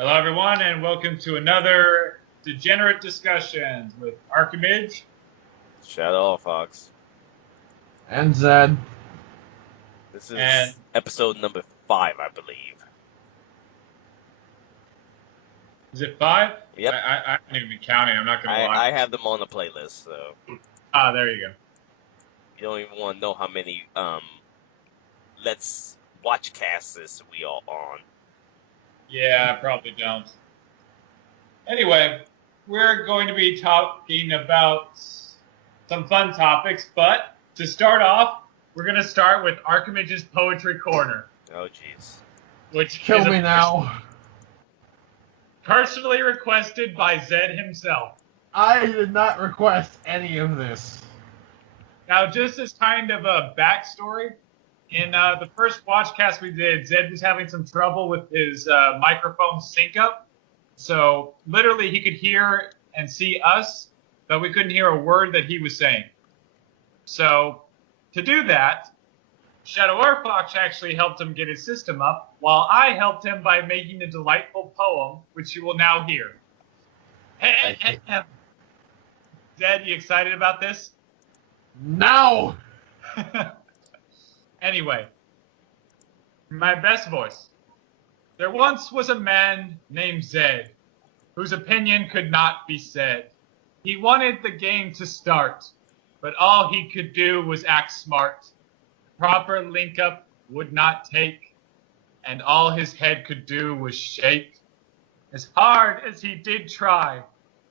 Hello, everyone, and welcome to another Degenerate Discussions with Archimage. Shadow Fox. And Zed. This is And- episode number 5, I believe. Is it 5? Yep. I haven't even been counting. I'm not going to lie. I have them on the playlist, so There you go. you don't even want to know how many Let's Watch casts we are on. Yeah, I probably don't. Anyway, we're going to be talking about some fun topics, but to start off, we're going to start with Archimage's Poetry Corner. Oh, jeez. Which Kill is me now. personally requested by Zed himself. I did not request any of this. Now, just as kind of a backstory, in the first watchcast we did, Zed was having some trouble with his microphone sync up. So literally he could hear and see us, but we couldn't hear a word that he was saying. So to do that, Shadow Fox actually helped him get his system up, while I helped him by making a delightful poem, which you will now hear. Zed, you excited about this? No! Anyway, my best voice. There once was a man named Zed, whose opinion could not be said. He wanted the game to start, but all he could do was act smart. Proper link-up would not take, and all his head could do was shake. As hard as he did try,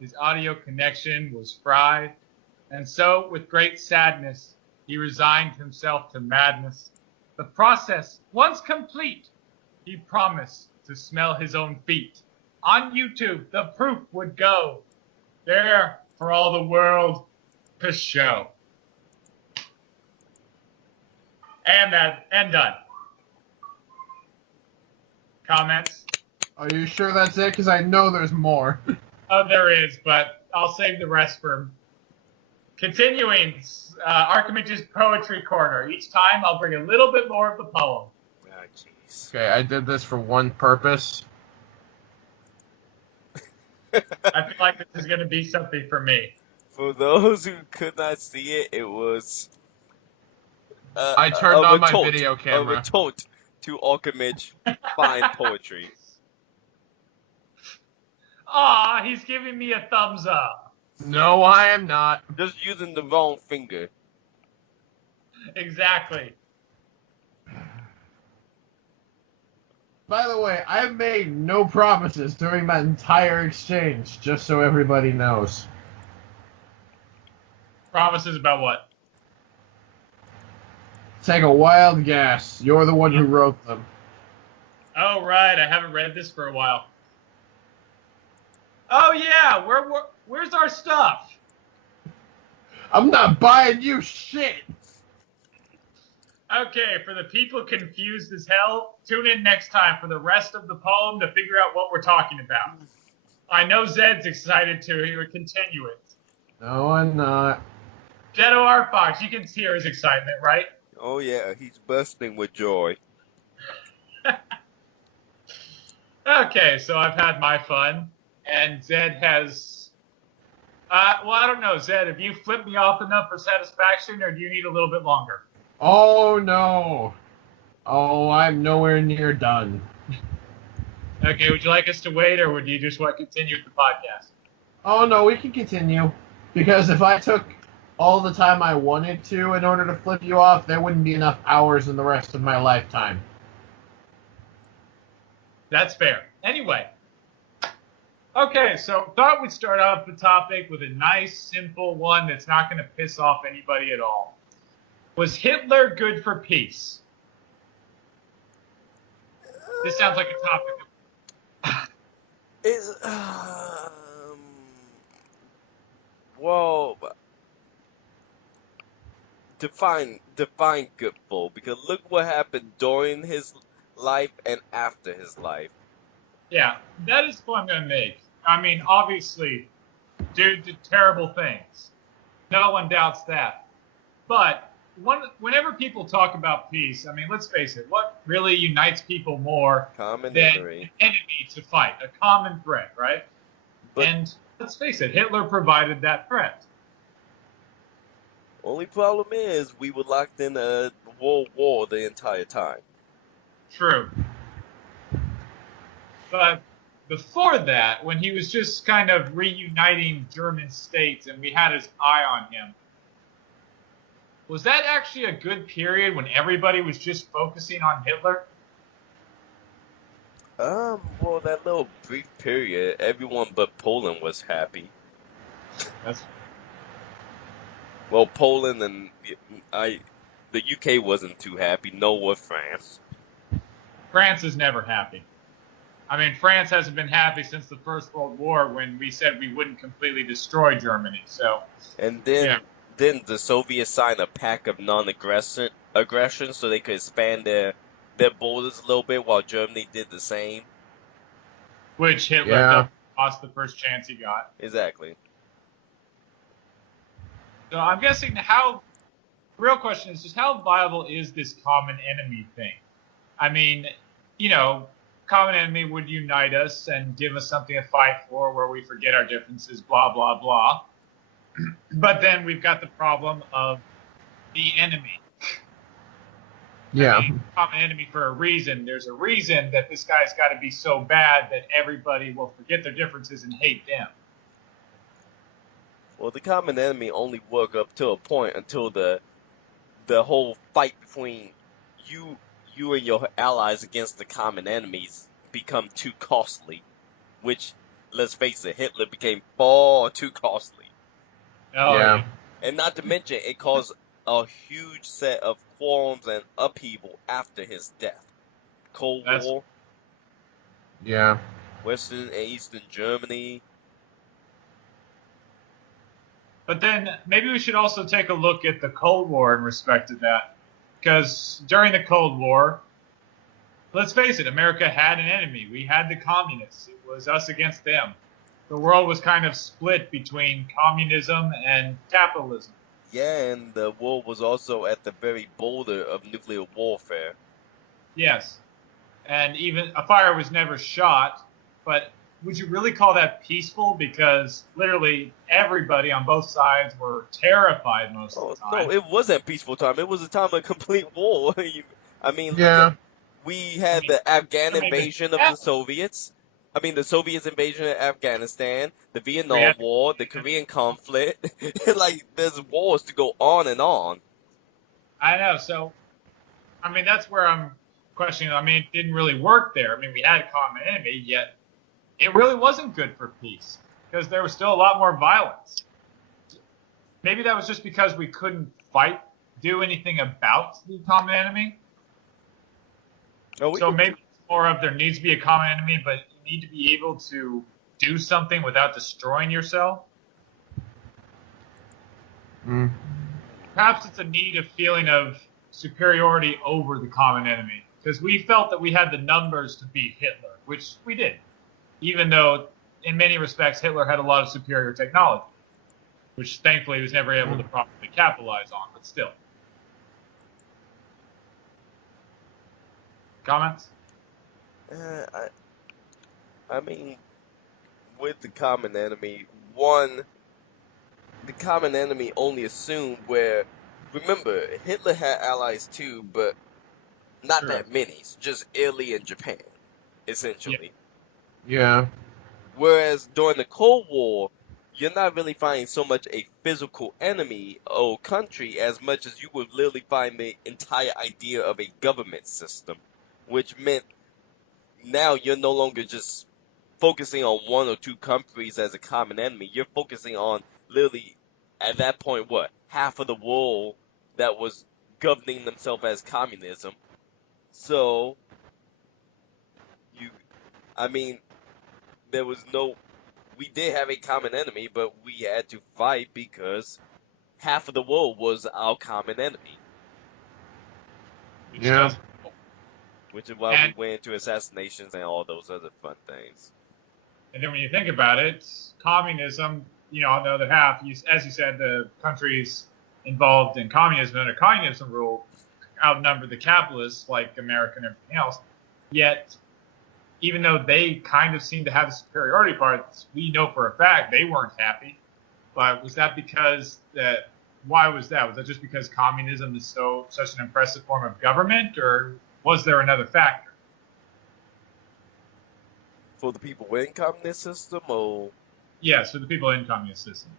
his audio connection was fried, and so, with great sadness, he resigned himself to madness. The process, once complete, he promised to smell his own feet. On YouTube, the proof would go there for all the world to show. And done. Comments? Are you sure that's it? Because I know there's more. Oh, there is, but I'll save the rest for continuing. Archimage's Poetry Corner. Each time I'll bring a little bit more of the poem. Ah, jeez. Okay, I did this for one purpose. I feel like this is going to be something for me. For those who could not see it, it was I turned on my video a camera. retort to Archimage fine poetry. Aw, he's giving me a thumbs up. No, I am not. Just using the wrong finger. Exactly. By the way, I made no promises during that entire exchange, just so everybody knows. Promises about what? Take a wild guess. You're the one who wrote them. Oh, right. I haven't read this for a while. Oh, yeah. Where's our stuff? I'm not buying you shit! Okay, for the people confused as hell, tune in next time for the rest of the poem to figure out what we're talking about. I know Zed's excited to continue it. No, I'm not. Shadow R. Fox, you can hear his excitement, right? Oh yeah, he's bursting with joy. Okay, so I've had my fun, and Zed has... well, I don't know, Zed, have you flipped me off enough for satisfaction, or do you need a little bit longer? Oh, no. Oh, I'm nowhere near done. Okay, would you like us to wait, or would you just want to continue with the podcast? Oh, no, we can continue. Because if I took all the time I wanted to in order to flip you off, there wouldn't be enough hours in the rest of my lifetime. That's fair. Anyway. Okay, so thought we'd start off the topic with a nice, simple one that's not going to piss off anybody at all. Was Hitler good for peace? This sounds like a topic. Well, define good for, because look what happened during his life and after his life. Yeah, that is what I'm going to make. I mean, obviously, dude did terrible things. No one doubts that. But whenever people talk about peace, I mean, let's face it, what really unites people more Common than enemy. an enemy to fight? A common threat, right? But And let's face it, Hitler provided that threat. only problem is we were locked in a world war the entire time. True. But before that, when he was just kind of reuniting German states and we had his eye on him, was that actually a good period when everybody was just focusing on Hitler? Well, that little brief period, everyone but Poland was happy. That's Well, Poland and the UK wasn't too happy. Nor was France. France is never happy. I mean, France hasn't been happy since the First World War when we said we wouldn't completely destroy Germany. So, And then, yeah. then the Soviets signed a pact of non-aggression, so they could expand their borders a little bit, while Germany did the same. Which Hitler Yeah. lost the first chance he got. Exactly. So I'm guessing real question is just how viable is this common enemy thing? I mean, common enemy would unite us and give us something to fight for where we forget our differences, blah, blah, blah. But then we've got the problem of the enemy. Yeah. I mean, common enemy for a reason. There's a reason that this guy's got to be so bad that everybody will forget their differences and hate them. Well, the common enemy only worked up to a point until the whole fight between you and your allies against the common enemies become too costly, which, let's face it, Hitler became far too costly. Oh, Yeah. And not to mention, it caused a huge set of quarrels and upheaval after his death. Cold War, Yeah. Western and Eastern Germany. But then maybe we should also take a look at the Cold War in respect to that. Because during the Cold War, let's face it, America had an enemy. We had the communists. It was us against them. The world was kind of split between communism and capitalism. Yeah, and the war was also at the very border of nuclear warfare. Yes. And even a fire was never shot, but would you really call that peaceful? Because literally everybody on both sides were terrified most of the time. No, it wasn't a peaceful time. It was a time of complete war. I mean, Yeah. we had the Afghan invasion of the Soviets. I mean, the Soviets' invasion of Afghanistan, the Vietnam War, the Korean conflict. Like, there's wars to go on and on. I know. So, I mean, that's where I'm questioning. I mean, it didn't really work there. I mean, we had a common enemy, yet it really wasn't good for peace because there was still a lot more violence. Maybe that was just because we couldn't do anything about the common enemy. So maybe it's more of there needs to be a common enemy, but you need to be able to do something without destroying yourself. Mm. Perhaps it's a need of feeling of superiority over the common enemy because we felt that we had the numbers to beat Hitler, which we did, even though in many respects Hitler had a lot of superior technology, which thankfully he was never able to properly capitalize on, but still. Comments? I mean, with the common enemy, the common enemy only assumed where, remember, Hitler had allies too, but not that many, just Italy and Japan, essentially. Yeah. Whereas during the Cold War, you're not really finding so much a physical enemy or country as much as you would literally find the entire idea of a government system, which meant now you're no longer just focusing on one or two countries as a common enemy. You're focusing on literally, at that point, half of the world that was governing themselves as communism. So, there was we did have a common enemy, but we had to fight because half of the world was our common enemy. Yeah. Which is why we went into assassinations and all those other fun things. And then when you think about it, communism, on the other half, as you said, the countries involved in communism under communism rule outnumber the capitalists like America and everything else. Yet, even though they kind of seem to have the superiority parts, we know for a fact they weren't happy. But was that because that? Why was that? Was that just because communism is such an impressive form of government, or was there another factor? For the people in communist system, or Yes, for the people in communist system.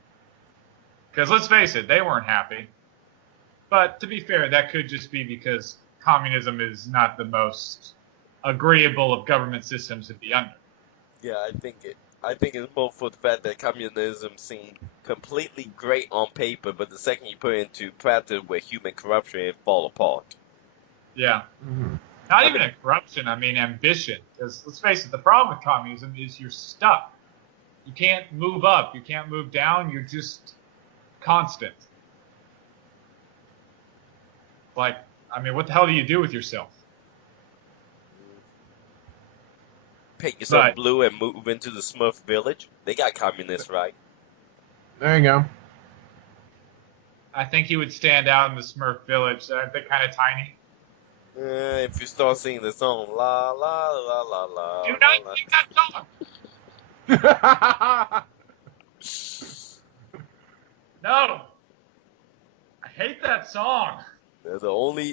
Because let's face it, they weren't happy. But to be fair, that could just be because communism is not the most agreeable of government systems to be under. yeah, I think it's both for the fact that communism seemed completely great on paper, but the second you put it into practice with human corruption, it fall apart. Yeah. Mhm. Not even a corruption, I mean ambition. Because let's face it, the problem with communism is you're stuck. You can't move up, you can't move down, you're just constant. Like, I mean, what the hell do you do with yourself? Paint yourself But blue and move into the Smurf village. They got communists, right? There you go. I think he would stand out in the Smurf village. They're kind of tiny. If you start singing the song, la la la la la. Do la, not la. sing that song! No! I hate that song. They're the only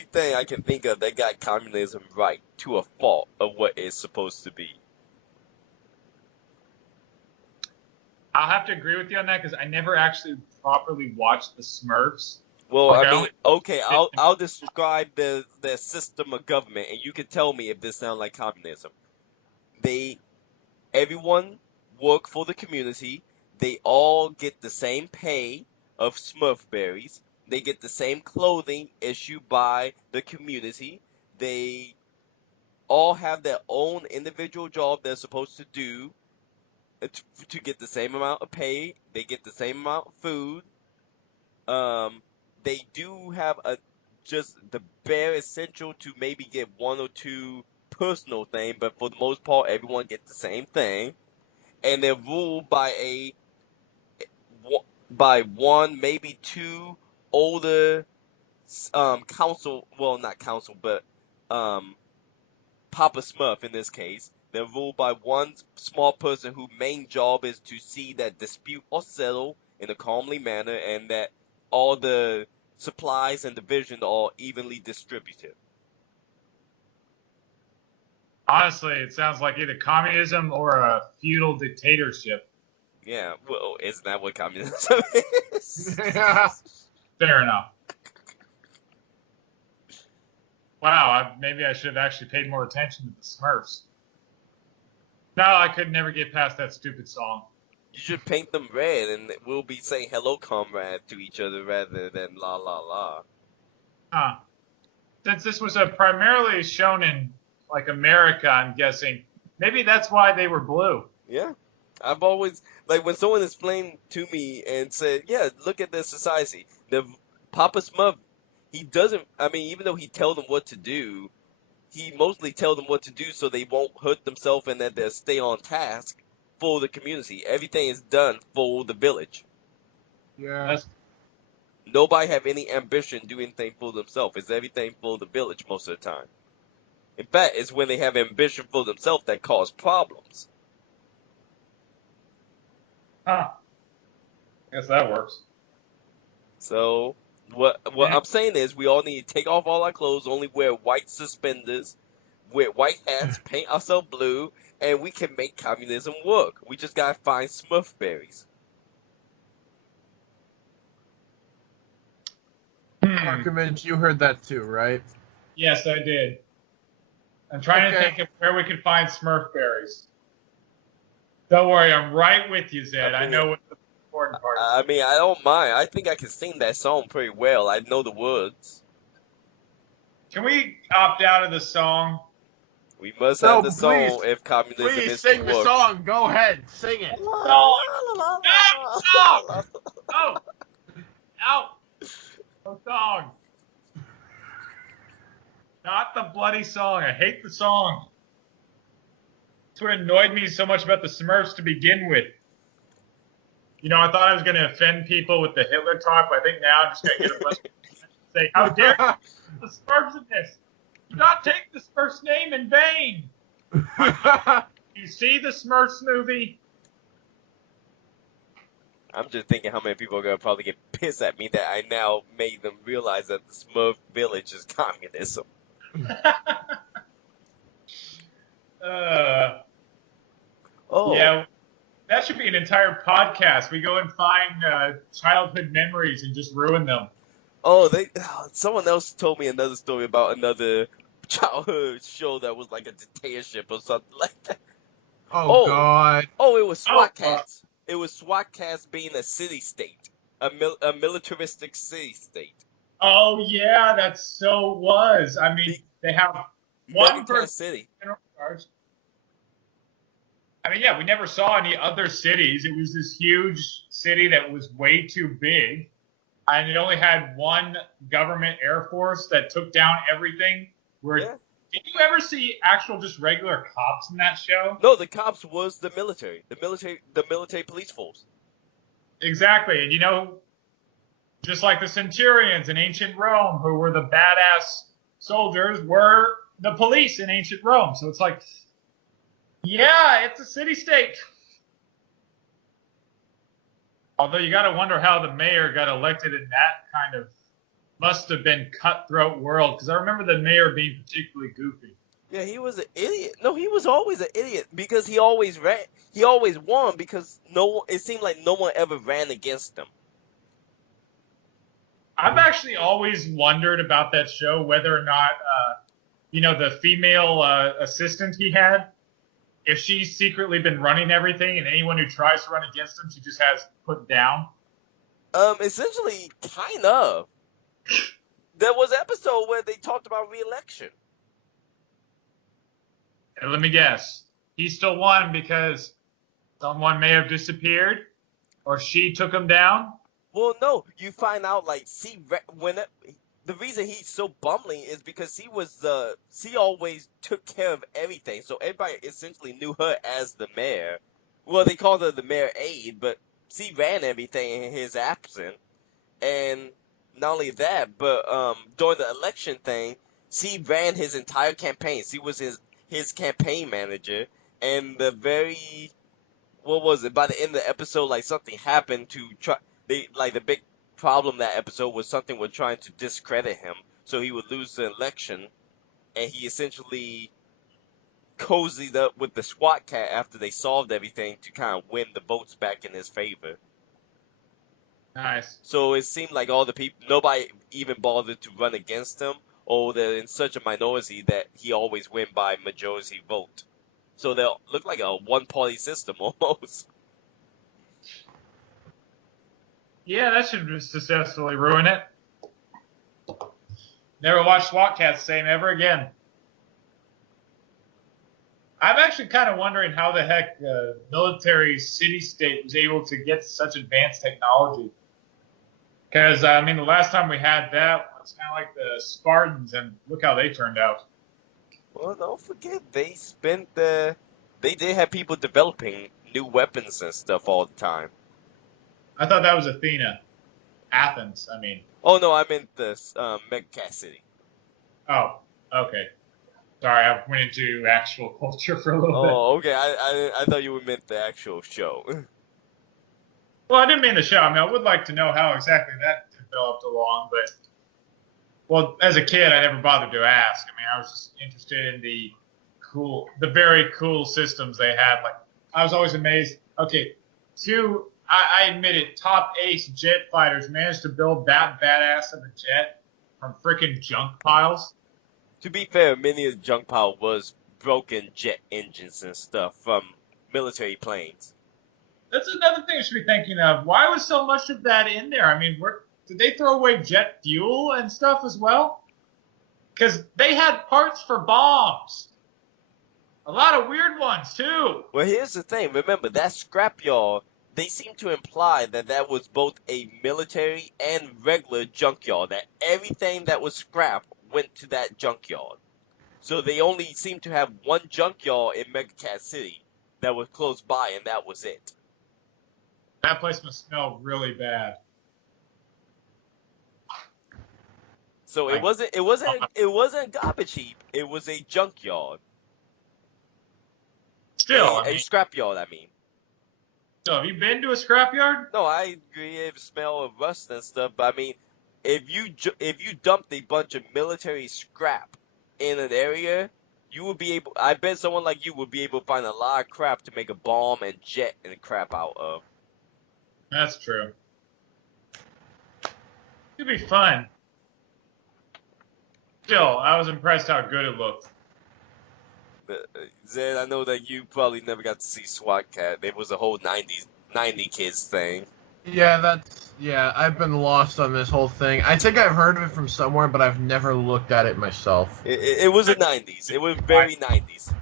thing I can think of that got communism right to a fault of what it's supposed to be. I'll have to agree with you on that because I never actually properly watched the Smurfs. Well, Like, I I mean, only- okay, I'll describe the system of government, and you can tell me if this sounds like communism. Everyone work for the community. They all get the same pay of Smurf berries. They get the same clothing issued by the community. They all have their own individual job they're supposed to do to get the same amount of pay. They get the same amount of food. They do have just the bare essential to maybe get one or two personal thing, but for the most part, everyone gets the same thing, and they're ruled by one, maybe two older council. Well, not council, but Papa Smurf in this case. They're ruled by one small person whose main job is to see that dispute are settled in a calmly manner and that all the supplies and division are evenly distributed. Honestly, it sounds like either communism or a feudal dictatorship. Yeah, well, isn't that what communism is? Fair enough. Wow, maybe I should have actually paid more attention to the Smurfs. No, I could never get past that stupid song. You should paint them red, and we'll be saying "hello, comrade" to each other rather than "la la la." Huh. Since this was primarily shown in like America, I'm guessing maybe that's why they were blue. Yeah, I've always like when someone explained to me and said, "Yeah, look at the society." The Papa Smurf, he doesn't. I mean, even though he tells them what to do, he mostly tells them what to do so they won't hurt themselves and that they'll stay on task for the community. Everything is done for the village. Yeah. That's, Nobody have any ambition to do anything for themselves. It's everything for the village most of the time. In fact, it's when they have ambition for themselves that cause problems. huh. Guess that works. So what I'm saying is we all need to take off all our clothes, only wear white suspenders, wear white hats, paint ourselves blue, and we can make communism work. We just gotta find Smurf berries. Argument, you heard that too, right? Yes, I did. I'm trying to think of where we could find Smurf berries. Don't worry, I'm right with you, Zed. I know what the important part is. I mean, I don't mind. I think I can sing that song pretty well. I know the words. Can we opt out of the song? We must No, have the song please. if communism Please is sing to the work. song. Go ahead, sing it. No! Stop! Oh! Out! No song! Not the bloody song. I hate the song. That's what annoyed me so much about the Smurfs to begin with. You know, I thought I was going to offend people with the Hitler talk, but I think now I'm just going to get a bunch of people to say, how dare you put the Smurfs in this? Do not take the Smurfs name in vain. You see the Smurfs movie? I'm just thinking how many people are gonna probably get pissed at me that I now made them realize that the Smurf village is communism. Oh, Yeah, that should be an entire podcast. We go and find childhood memories and just ruin them. oh, someone else told me another story about another childhood show that was like a dictatorship or something like that. Oh, God. Oh, it was SWAT Oh, cats. It was SWAT cats being a city-state, a militaristic city-state. Oh, yeah, that so was. I mean, they have one Mega Cat person City. in charge. I mean, yeah, we never saw any other cities. It was this huge city that was way too big, and it only had one government air force that took down everything. Yeah. Did you ever see actual just regular cops in that show? No, the cops was the military police force. Exactly, and you know, just like the centurions in ancient Rome, who were the badass soldiers, were the police in ancient Rome. So it's like, yeah, it's a city-state. Although you got to wonder how the mayor got elected in that kind of must have been cutthroat world, because I remember the mayor being particularly goofy. Yeah, he was an idiot. No, he was always an idiot because he always ran. He always won because it seemed like no one ever ran against him. I've actually always wondered about that show, whether or not, the female assistant he had, if she's secretly been running everything, and anyone who tries to run against him, she just has put down. Essentially, kind of. There was an episode where they talked about re-election. And let me guess, he still won because someone may have disappeared, or she took him down. Well, no, you find out like the reason he's so bumbling is because she always took care of everything, so everybody essentially knew her as the mayor. Well, they called her the mayor aide, but she ran everything in his absence. And not only that, but during the election thing, she ran his entire campaign. She was his campaign manager, and what was it? By the end of the episode, like something happened to try. The big problem that episode was something was trying to discredit him, so he would lose the election, and he essentially cozied up with the SWAT cat after they solved everything to kind of win the votes back in his favor. Nice. So it seemed like all the people, nobody even bothered to run against him, or they're in such a minority that he always win by majority vote. So they'll look like a one-party system almost. Yeah, that should successfully ruin it. Never watch SWAT Cats the same ever again. I'm actually kind of wondering how the heck military city-state was able to get such advanced technology. Because, I mean, the last time we had that was kind of like the Spartans, and look how they turned out. Well, don't forget, they did have people developing new weapons and stuff all the time. I thought that was Athena. Athens, I mean. Oh, no, I meant the Mega Cat City. Oh, okay. Sorry, I went into actual culture for a little bit. Oh, okay, I thought you meant the actual show. Well, I didn't mean the show. I mean, I would like to know how exactly that developed along, but, well, as a kid, I never bothered to ask. I mean, I was just interested in the very cool systems they had. Like, I was always amazed. Okay, I admit it, top ace jet fighters managed to build that badass of a jet from freaking junk piles. To be fair, many of the junk pile was broken jet engines and stuff from military planes. That's another thing I should be thinking of. Why was so much of that in there? I mean, did they throw away jet fuel and stuff as well? Because they had parts for bombs. A lot of weird ones, too. Well, here's the thing. Remember, that scrapyard, they seem to imply that was both a military and regular junkyard, that everything that was scrap went to that junkyard. So they only seem to have one junkyard in Mega Cat City that was close by, and that was it. That place must smell really bad. So Like, it wasn't a garbage heap. It was a junkyard. still, I A mean, scrapyard, I mean. so have you been to a scrapyard? No, I agree. It smell of rust and stuff, but I mean, if you dumped a bunch of military scrap in an area, you would be able. I bet someone like you would be able to find a lot of crap to make a bomb and jet and crap out of. That's true. It'd be fun. Still, I was impressed how good it looked. Zed, I know that you probably never got to see SWAT Cat. It was a whole 90 kids thing. Yeah, I've been lost on this whole thing. I think I've heard of it from somewhere, but I've never looked at it myself. It was the 90s. It was very 90s.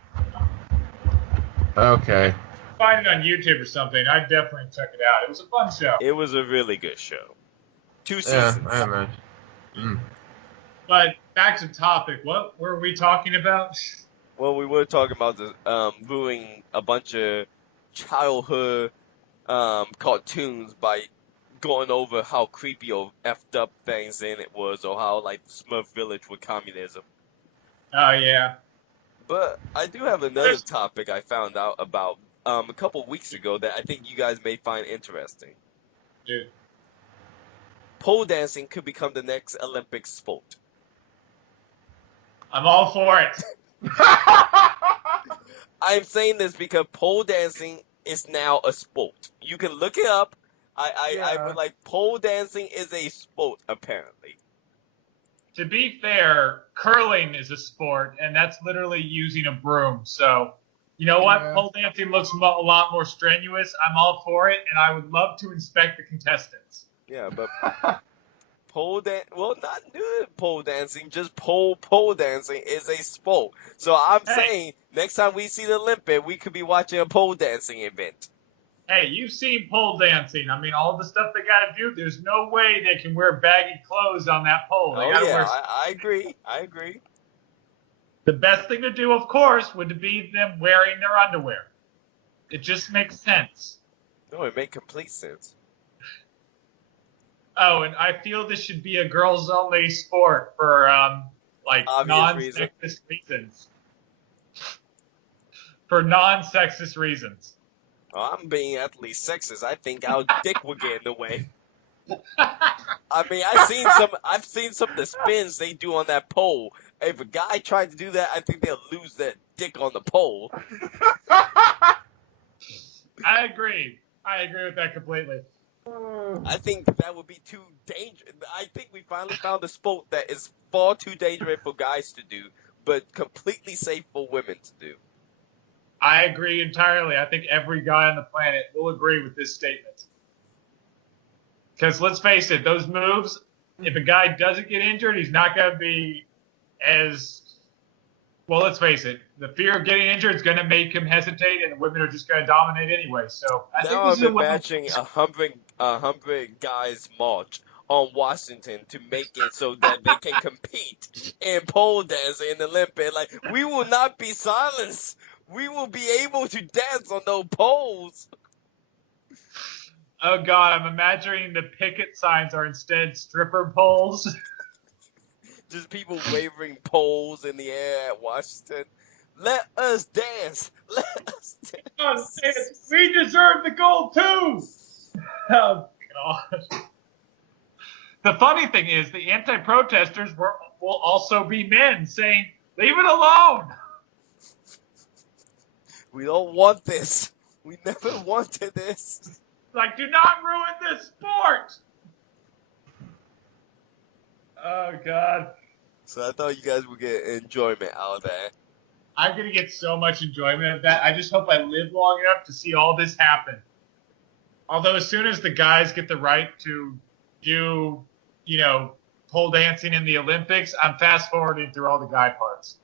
Okay. Find it on YouTube or something. I'd definitely check it out. It was a fun show. It was a really good show. 2 Yeah, seasons. I imagine. But back to topic. What were we talking about? Well, we were talking about the ruining a bunch of childhood cartoons by going over how creepy or effed up things in it was, or how like the Smurf village with communism. Oh yeah. But I do have another topic I found out about a couple weeks ago that I think you guys may find interesting. Dude. Pole dancing could become the next Olympic sport. I'm all for it. I'm saying this because pole dancing is now a sport. You can look it up. I would like pole dancing is a sport apparently. To be fair, curling is a sport, and that's literally using a broom. So, you know what? Yeah. Pole dancing looks a lot more strenuous. I'm all for it, and I would love to inspect the contestants. Yeah, but not new pole dancing, just pole dancing is a sport. So I'm saying next time we see the Olympic, we could be watching a pole dancing event. Hey, you've seen pole dancing. I mean, all the stuff they got to do. There's no way they can wear baggy clothes on that pole. They gotta wear. I agree. I agree. The best thing to do, of course, would be them wearing their underwear. It just makes sense. No, it makes complete sense. Oh, and I feel this should be a girls-only sport for non-sexist reasons. For non-sexist reasons. Oh, I'm being at least sexist. I think our dick will get in the way. I mean, I've seen some of the spins they do on that pole. If a guy tried to do that, I think they'll lose their dick on the pole. I agree. I agree with that completely. I think that would be too dangerous. I think we finally found a sport that is far too dangerous for guys to do, but completely safe for women to do. I agree entirely. I think every guy on the planet will agree with this statement. Because let's face it, those moves, if a guy doesn't get injured, he's not going to be as... Well, let's face it, the fear of getting injured is going to make him hesitate, and the women are just going to dominate anyway. So I think this is I'm imagining a hundred guys march on Washington to make it so that they can compete in pole dancing in the Olympics. Like, we will not be silenced. We will be able to dance on those poles. Oh, God, I'm imagining the picket signs are instead stripper poles. Just people waving poles in the air at Washington. Let us dance. Let us dance. We deserve the gold, too. Oh, God. The funny thing is, the anti-protesters will also be men saying, leave it alone. We don't want this. We never wanted this. Like, do not ruin this sport. Oh, God. So I thought you guys would get enjoyment out of that. I'm going to get so much enjoyment of that. I just hope I live long enough to see all this happen. Although as soon as the guys get the right to do, pole dancing in the Olympics, I'm fast-forwarding through all the guy parts.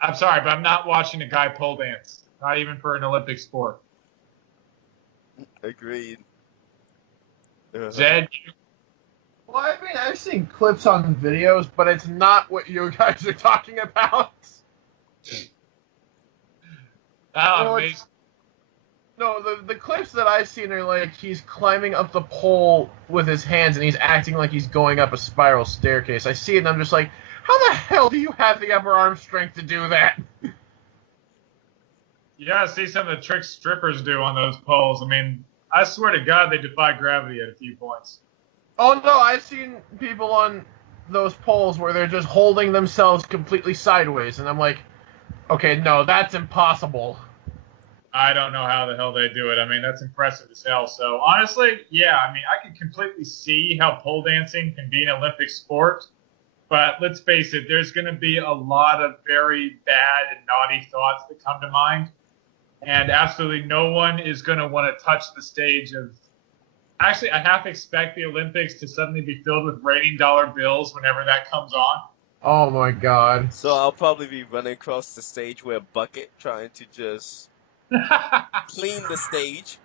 I'm sorry, but I'm not watching a guy pole dance. Not even for an Olympic sport. Agreed. Zed? Well, I mean, I've seen clips on videos, but it's not what you guys are talking about. Oh, No, the clips that I've seen are like he's climbing up the pole with his hands and he's acting like he's going up a spiral staircase. I see it and I'm just like, how the hell do you have the upper arm strength to do that? You gotta see some of the tricks strippers do on those poles. I mean, I swear to God, they defy gravity at a few points. Oh no, I've seen people on those poles where they're just holding themselves completely sideways, and I'm like, okay, no, that's impossible. I don't know how the hell they do it. I mean, that's impressive as hell. So honestly, yeah, I mean, I can completely see how pole dancing can be an Olympic sport. But let's face it, there's going to be a lot of very bad and naughty thoughts that come to mind. And absolutely no one is going to want to touch the stage of. Actually, I half expect the Olympics to suddenly be filled with raining dollar bills whenever that comes on. Oh my god. So I'll probably be running across the stage with a bucket, trying to just clean the stage.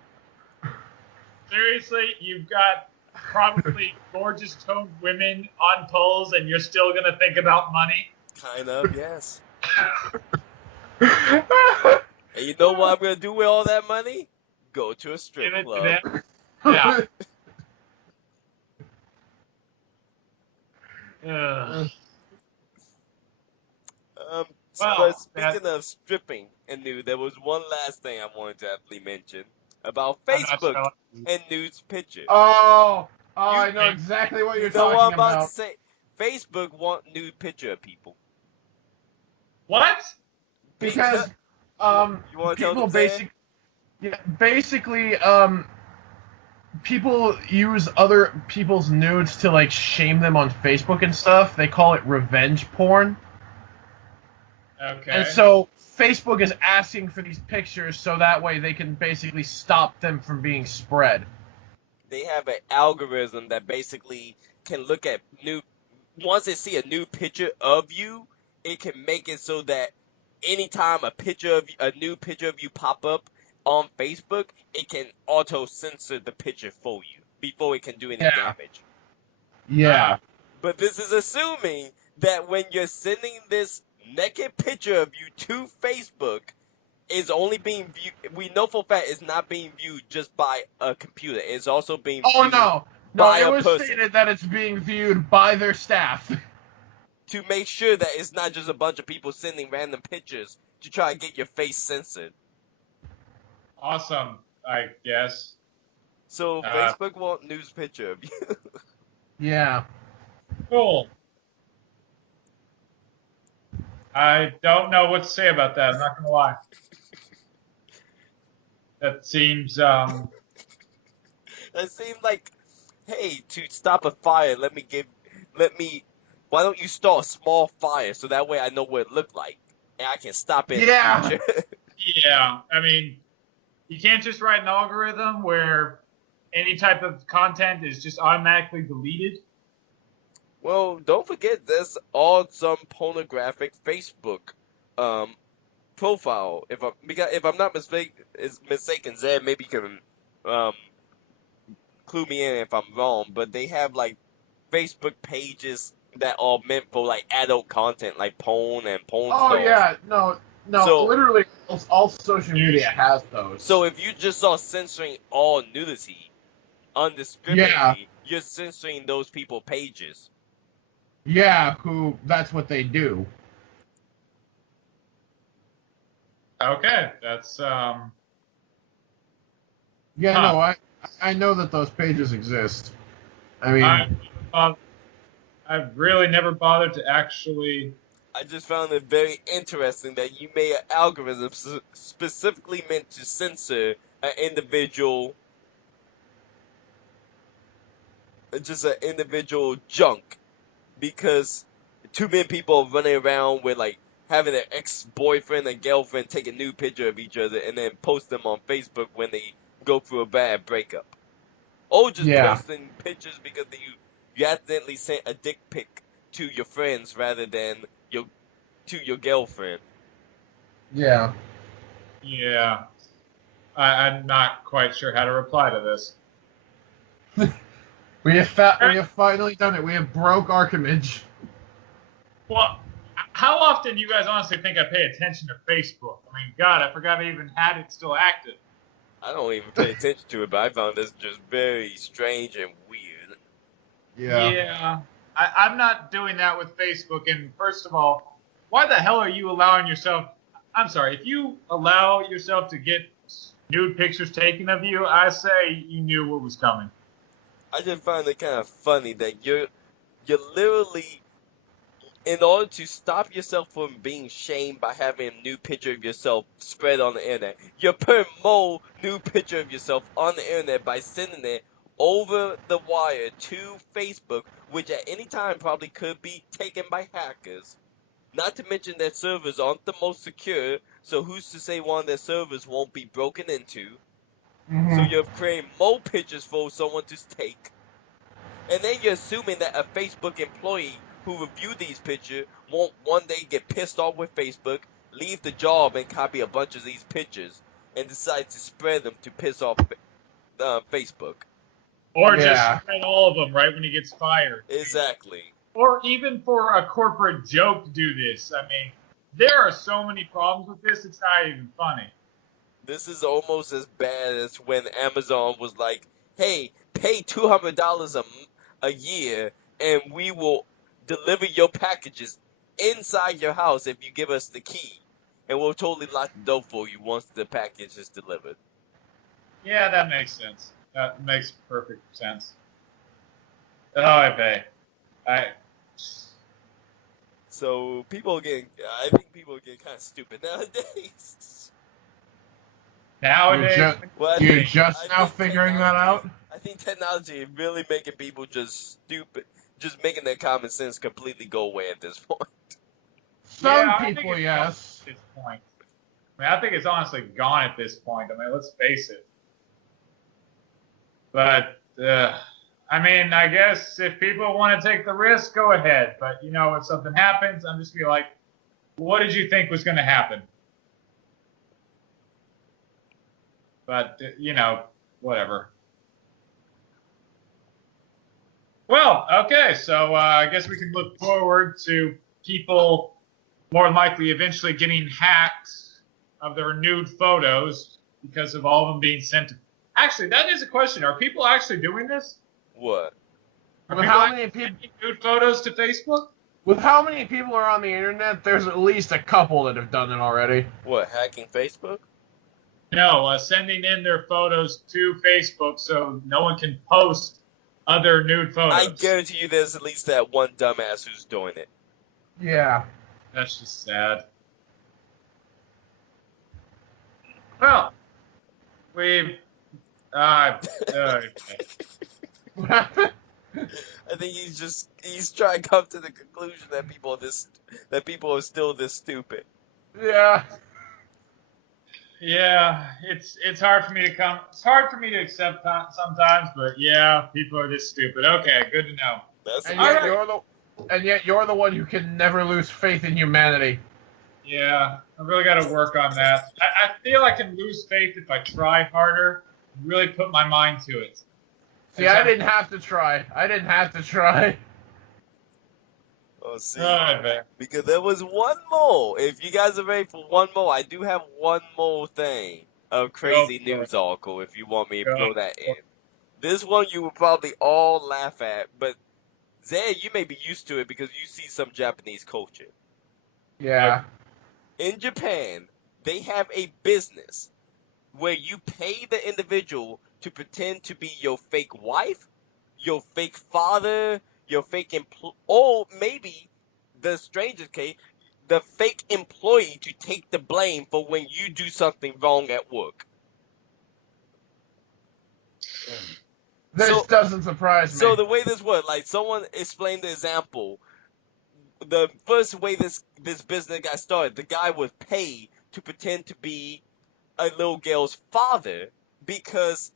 Seriously, you've got probably gorgeous toned women on poles, and you're still going to think about money? Kind of, yes. And you know what I'm going to do with all that money? Go to a strip Give it club. to them. Yeah. Ugh. But Well, speaking of stripping and nude, there was one last thing I wanted to aptly mention about I'm not Facebook sure. and nudes pictures. I know exactly what you're You know what talking I'm about about. to say? Facebook want nude picture of people. What? Because You want to tell people them, basically people use other people's nudes to like shame them on Facebook and stuff. They call it revenge porn. Okay. And so Facebook is asking for these pictures so that way they can basically stop them from being spread. they have an algorithm that basically can look at once they see a new picture of you, it can make it so that anytime a new picture of you pop up on Facebook, it can auto censor the picture for you before it can do any damage. Yeah. But this is assuming that when you're sending this naked picture of you to Facebook, is only being viewed. We know for a fact it's not being viewed just by a computer. It's also being viewed No, by it a was person. stated that it's being viewed by their staff. To make sure that it's not just a bunch of people sending random pictures to try and get your face censored. Awesome, I guess. So Facebook want news picture of you. Yeah. Cool. I don't know what to say about that. I'm not going to lie. That seems, It seems like, hey, to stop a fire, why don't you start a small fire so that way I know what it looked like and I can stop it in the future. Yeah, I mean, you can't just write an algorithm where any type of content is just automatically deleted. Well, don't forget there's some pornographic Facebook profile. If I'm not mistaken, Zed maybe can clue me in if I'm wrong, but they have like Facebook pages that are meant for like adult content, like porn and porn stars. Oh yeah, no, So- literally all social media has those. So if you just are censoring all nudity undiscriminately, you're censoring those people pages. Yeah, that's what they do. Okay, that's, Yeah, no, I know that those pages exist. I mean, I've really never bothered to actually. I just found it very interesting that you made an algorithm specifically meant to censor an individual, just an individual junk, because too many people are running around with like having their ex-boyfriend and girlfriend take a nude picture of each other and then post them on Facebook when they go through a bad breakup. Or just posting pictures because you accidentally sent a dick pic to your friends rather than to your girlfriend. Yeah. Yeah. I'm not quite sure how to reply to this. We have finally done it. We have broke Archimage. Well, how often do you guys honestly think I pay attention to Facebook? I mean, God, I forgot I even had it still active. I don't even pay attention to it, but I found this just very strange and weird. Yeah. I'm not doing that with Facebook. And first of all, why the hell are you allowing yourself? I'm sorry, if you allow yourself to get nude pictures taken of you, I say you knew what was coming. I just find it kind of funny that you're literally, in order to stop yourself from being shamed by having a nude picture of yourself spread on the internet, you're putting more nude picture of yourself on the internet by sending it over the wire to Facebook, which at any time probably could be taken by hackers. Not to mention their servers aren't the most secure, so who's to say one of their servers won't be broken into? So you're creating more pictures for someone to take. And then you're assuming that a Facebook employee who reviewed these pictures won't one day get pissed off with Facebook, leave the job and copy a bunch of these pictures, and decide to spread them to piss off Facebook. Or just spread all of them right when he gets fired. Exactly. Or even for a corporate joke to do this. I mean, there are so many problems with this, it's not even funny. This is almost as bad as when Amazon was like, hey, pay $200 a year and we will deliver your packages inside your house if you give us the key. And we'll totally lock the door for you once the package is delivered. Yeah, that makes sense. That makes perfect sense. Oh, I bet. So I think people are getting kind of stupid nowadays. Nowadays, You're just now figuring that out? I think technology is really making people just stupid, just making their common sense completely go away at this point. Some people, yes. At this point. I mean, I think it's honestly gone at this point. I mean, let's face it. But, I mean, I guess if people want to take the risk, go ahead. But, you know, if something happens, I'm just going to be like, what did you think was going to happen? But, you know, whatever. Well, okay, so I guess we can look forward to people more likely eventually getting hacked of their nude photos because of all of them being sent to... Actually, that is a question. Are people actually doing this? What? With how many people sending nude photos to Facebook? With how many people are on the internet, there's at least a couple that have done it already. What, hacking Facebook? No, sending in their photos to Facebook so no one can post other nude photos. I guarantee you there's at least that one dumbass who's doing it. Yeah. That's just sad. Well, we've... okay. What happened? I think he's trying to come to the conclusion that people are still this stupid. Yeah. Yeah, it's hard for me to It's hard for me to accept sometimes, but yeah, people are this stupid. Okay, good to know. And yet you're the one who can never lose faith in humanity. Yeah, I really got to work on that. I feel I can lose faith if I try harder, really put my mind to it. See, I didn't have to try. Oh, see, Oh, because there was one more. If you guys are ready for one more, I do have one more thing. A crazy news article, if you want me to throw that in. This one you will probably all laugh at, but Zed, you may be used to it because you see some Japanese culture. Yeah. In Japan, they have a business where you pay the individual to pretend to be your fake wife, your fake father, your fake or maybe, the strangest case, the fake employee to take the blame for when you do something wrong at work. This doesn't surprise me. So the way this works, like someone explained the example, the first way this business got started, the guy was paid to pretend to be a little girl's father because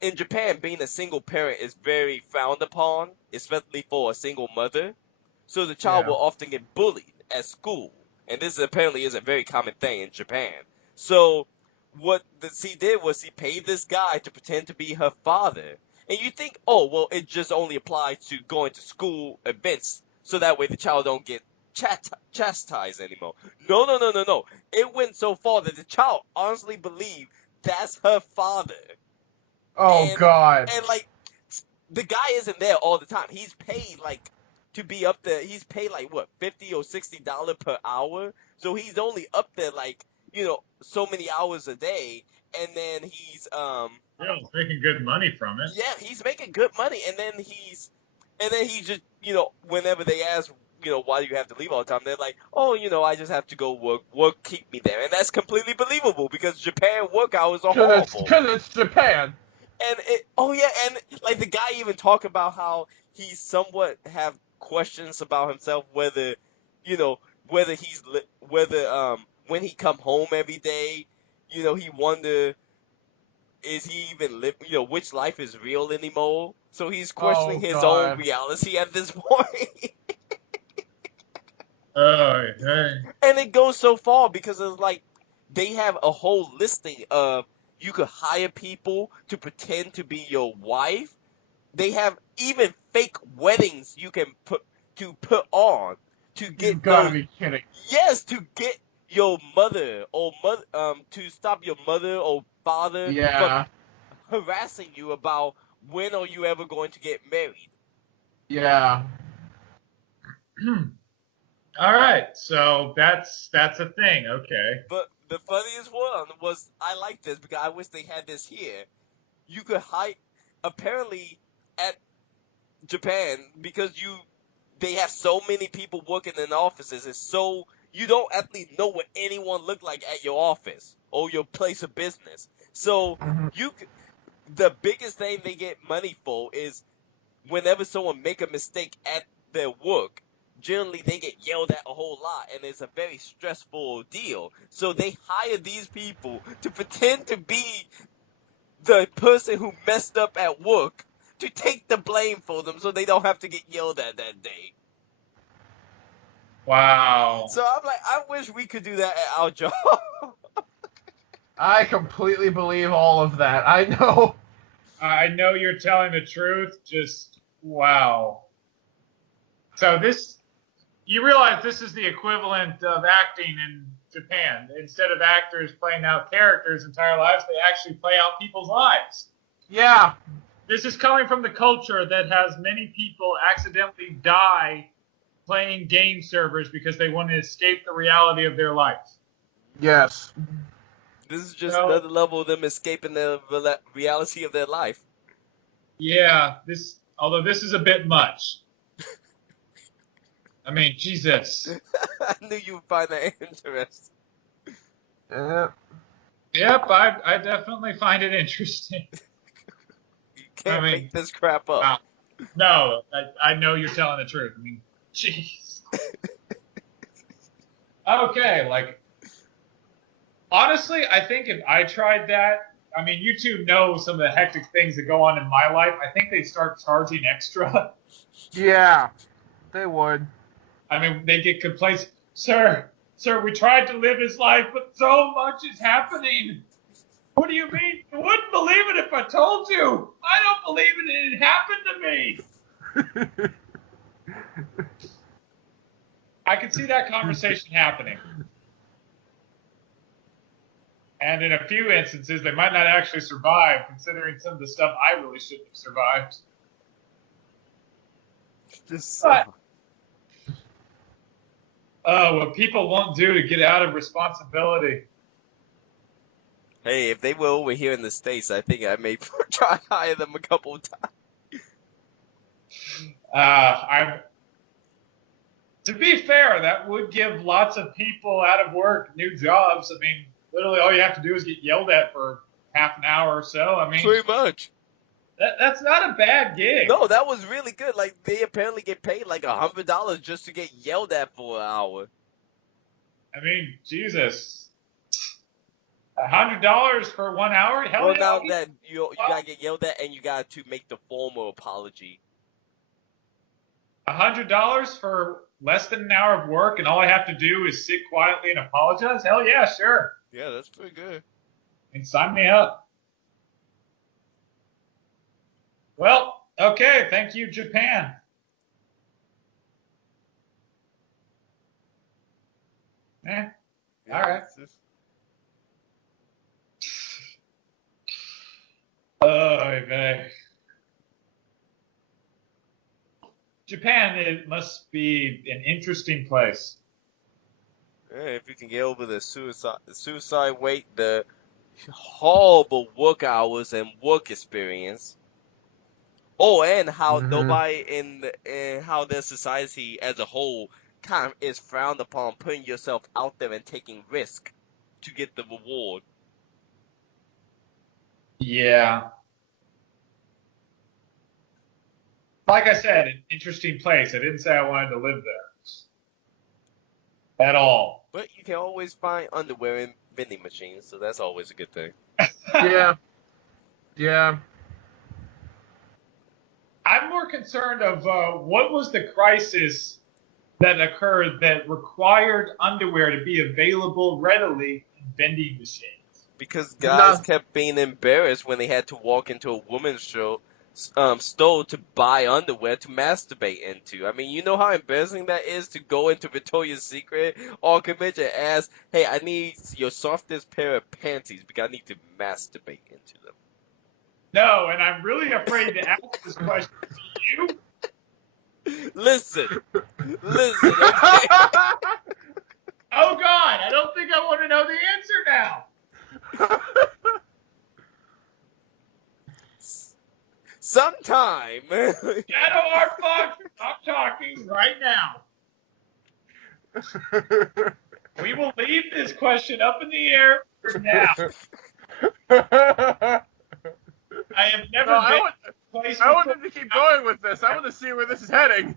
in Japan, being a single parent is very frowned upon, especially for a single mother. So the child will often get bullied at school, and this apparently is a very common thing in Japan. So what he did was he paid this guy to pretend to be her father. And you think, oh, well, it just only applies to going to school events, so that way the child don't get chastised anymore. No. It went so far that the child honestly believed that's her father. Oh God. And like the guy isn't there all the time. He's paid like to be up there. He's paid like what, $50 or $60 per hour. So he's only up there like, so many hours a day. And then he's Yeah, he's making good money from it. yeah, he's making good money. And then he just, whenever they ask, why do you have to leave all the time? They're like, oh, I just have to go work. Work keep me there. And that's completely believable because Japan work hours are horrible. Because it's Japan. And and like the guy even talked about how he somewhat have questions about himself, whether, whether when he come home every day, he wonder, is he even live, which life is real anymore? So he's questioning his own reality at this point. Hey. And it goes so far because it's like they have a whole listing of you could hire people to pretend to be your wife. They have even fake weddings you can put on to get You gotta be kidding. Yes, to get your mother to stop your mother or father from harassing you about when are you ever going to get married. Yeah. All right, so that's a thing. Okay. But the funniest one was, I like this because I wish they had this here. You could hide, apparently at Japan, because they have so many people working in offices, it's so you don't actually know what anyone look like at your office or your place of business. So the biggest thing they get money for is whenever someone make a mistake at their work, generally they get yelled at a whole lot, and it's a very stressful deal. So they hire these people to pretend to be the person who messed up at work to take the blame for them so they don't have to get yelled at that day. Wow. So I'm like, I wish we could do that at our job. I completely believe all of that. I know. I know you're telling the truth. Just wow. So you realize this is the equivalent of acting in Japan. Instead of actors playing out characters' entire lives, they actually play out people's lives. Yeah. This is coming from the culture that has many people accidentally die playing game servers because they want to escape the reality of their life. Yes. This is just another level of them escaping the reality of their life. Yeah, although this is a bit much. I mean, Jesus. I knew you would find that interesting. Yep, I definitely find it interesting. You can't make this crap up. Wow. No, I know you're telling the truth. I mean, jeez. Okay, like, honestly, I think if I tried that, I mean, you two know some of the hectic things that go on in my life. I think they'd start charging extra. Yeah, they would. I mean, they get complaints. Sir, we tried to live his life, but so much is happening. What do you mean? You wouldn't believe it if I told you. I don't believe it. It happened to me. I can see that conversation happening. And in a few instances, they might not actually survive, considering some of the stuff I really shouldn't have survived. What people won't do to get out of responsibility. Hey, if they were over here in the States, I think I may try to hire them a couple of times. To be fair, that would give lots of people out of work new jobs. I mean, literally all you have to do is get yelled at for half an hour or so. I mean, pretty much. That's not a bad gig. No, that was really good. Like, they apparently get paid like $100 just to get yelled at for an hour. I mean, Jesus. $100 for 1 hour? Hell well, yeah. Now that you gotta get yelled at and you got to make the formal apology. $100 for less than an hour of work, and all I have to do is sit quietly and apologize? Hell yeah, sure. Yeah, that's pretty good. And sign me up. Well, okay, thank you, Japan. Yeah, all right. man. Japan, it must be an interesting place. Yeah, if you can get over the suicide rate, the horrible work hours and work experience. Oh, and how nobody in how their society as a whole kind of is frowned upon putting yourself out there and taking risk to get the reward. Yeah. Like I said, an interesting place. I didn't say I wanted to live there. At all. But you can always find underwear in vending machines, so that's always a good thing. Yeah. Yeah. I'm more concerned of what was the crisis that occurred that required underwear to be available readily in vending machines. Because guys No. kept being embarrassed when they had to walk into a woman's store to buy underwear to masturbate into. I mean, you know how embarrassing that is to go into Victoria's Secret or convention and ask, hey, I need your softest pair of panties because I need to masturbate into them. No, and I'm really afraid to ask this question to you. Listen, okay? Oh God, I don't think I want to know the answer now. Sometime. Shadow Art Fox, stop talking right now. We will leave this question up in the air for now. I have never been I to a place want them to keep going with this. I want to see where this is heading.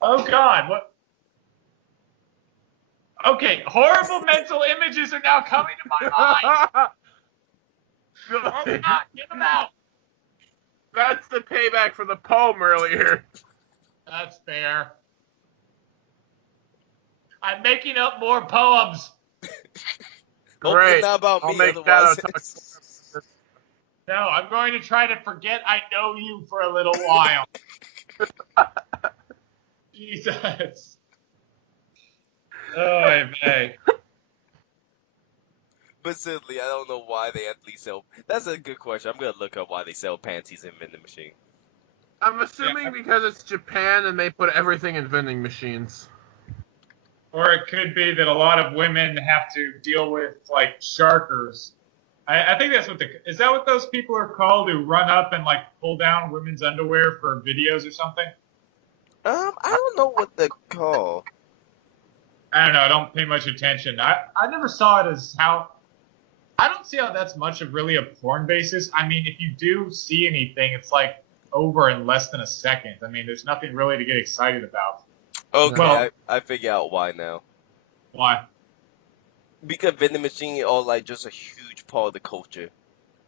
Oh God, what? Okay, horrible mental images are now coming to my mind. Oh God, get them out. That's the payback for the poem earlier. That's fair. I'm making up more poems. Hopefully not about I'll me, make otherwise. No, I'm going to try to forget I know you for a little while. Jesus. Oh, man. But seriously, I don't know why they actually sell. That's a good question. I'm gonna look up why they sell panties in vending machine. I'm assuming because it's Japan and they put everything in vending machines. Or it could be that a lot of women have to deal with, like, sharkers. I think that's is that what those people are called who run up and, like, pull down women's underwear for videos or something? I don't know what they're called. I don't know. I don't pay much attention. I never saw it as how. I don't see how that's much of really a porn basis. I mean, if you do see anything, it's like over in less than a second. I mean, there's nothing really to get excited about. Okay, Well, I figure out why now. Why? Because vending machine are like just a huge part of the culture.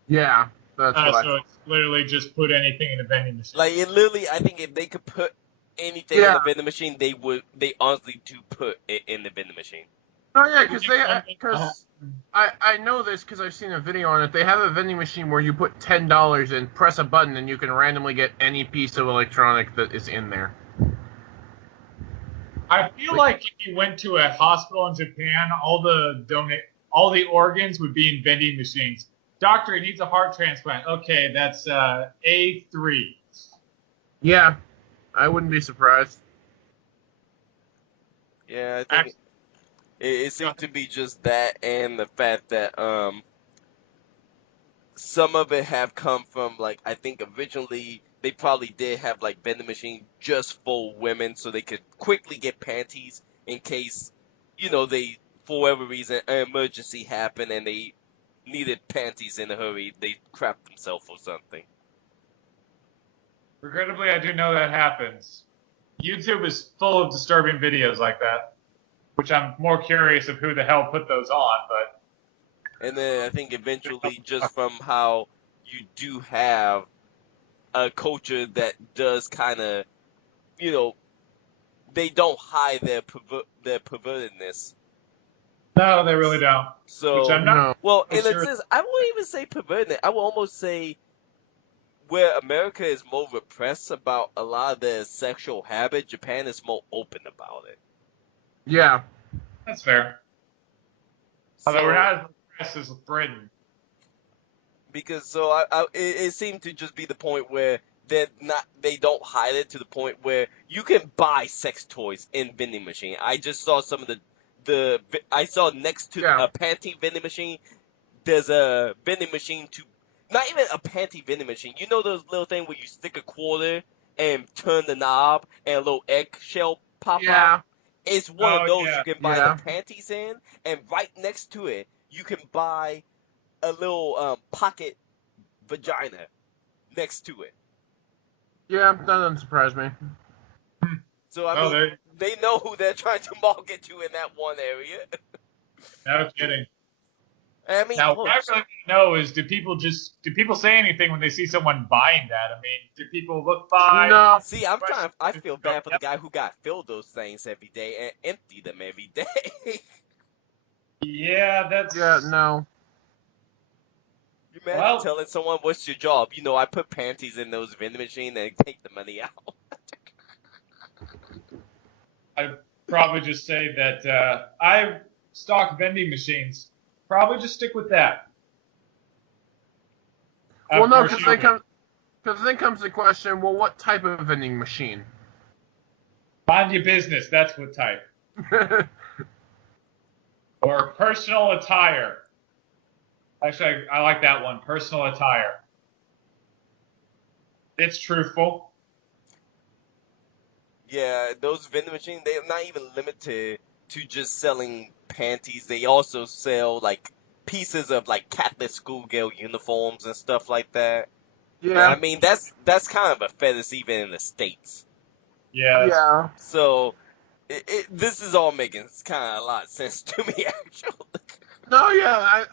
Yeah, that's what So it's literally just put anything in a vending machine. Like it literally, I think if they could put anything in the vending machine, they honestly do put it in the vending machine. Oh yeah, because I know this because I've seen a video on it. They have a vending machine where you put $10 and press a button, and you can randomly get any piece of electronic that is in there. I feel like if you went to a hospital in Japan, all the organs would be in vending machines. Doctor, he needs a heart transplant. Okay, that's A3. Yeah, I wouldn't be surprised. Yeah, I think it seemed to be just that, and the fact that some of it have come from, like, I think originally they probably did have like vending machine just for women so they could quickly get panties in case, they, for whatever reason, an emergency happened and they needed panties in a hurry. They crapped themselves or something. Regrettably, I do know that happens. YouTube is full of disturbing videos like that, which I'm more curious of who the hell put those on, but... And then I think eventually just from how you do have a culture that does kind of, they don't hide their pervertedness. No, they really don't. So, which I'm not well, in sure. a sense, I won't even say perverted. I will almost say where America is more repressed about a lot of their sexual habit, Japan is more open about it. Yeah. That's fair. Although we're not as repressed as Britain. Because it seemed to just be the point where they don't hide it to the point where you can buy sex toys in vending machine. I just saw some of I saw next to Yeah. a panty vending machine, there's a vending machine not even a panty vending machine. You know those little thing where you stick a quarter and turn the knob and a little eggshell pop out? Yeah. It's one of Oh, those yeah. you can buy the Yeah. panties in, and right next to it, you can buy a little pocket vagina next to it. Yeah, that doesn't surprise me. So, I Oh, mean, they know who they're trying to market to in that one area. no kidding. I mean, Now, look, what I really want to know is, do people say anything when they see someone buying that? I mean, do people look by? No. see, I feel bad for the guy who got filled those things every day and empty them every day. Yeah, that's. Yeah, no. You imagine Well, telling someone, what's your job? You know, I put panties in those vending machines and take the money out. I'd probably just say that I stock vending machines. Probably just stick with that. Well, Of no, course you would. because then comes the question. Well, what type of vending machine? Mind your business. That's what type. Or personal attire. Actually, I like that one. Personal attire. It's truthful. Yeah, those vending machines, they're not even limited to just selling panties. They also sell, like, pieces of, like, Catholic schoolgirl uniforms and stuff like that. And, I Yeah. mean, that's kind of a fetish even in the States. Yeah. Yeah. So, this is all making kind of a lot of sense to me, actually. No, yeah,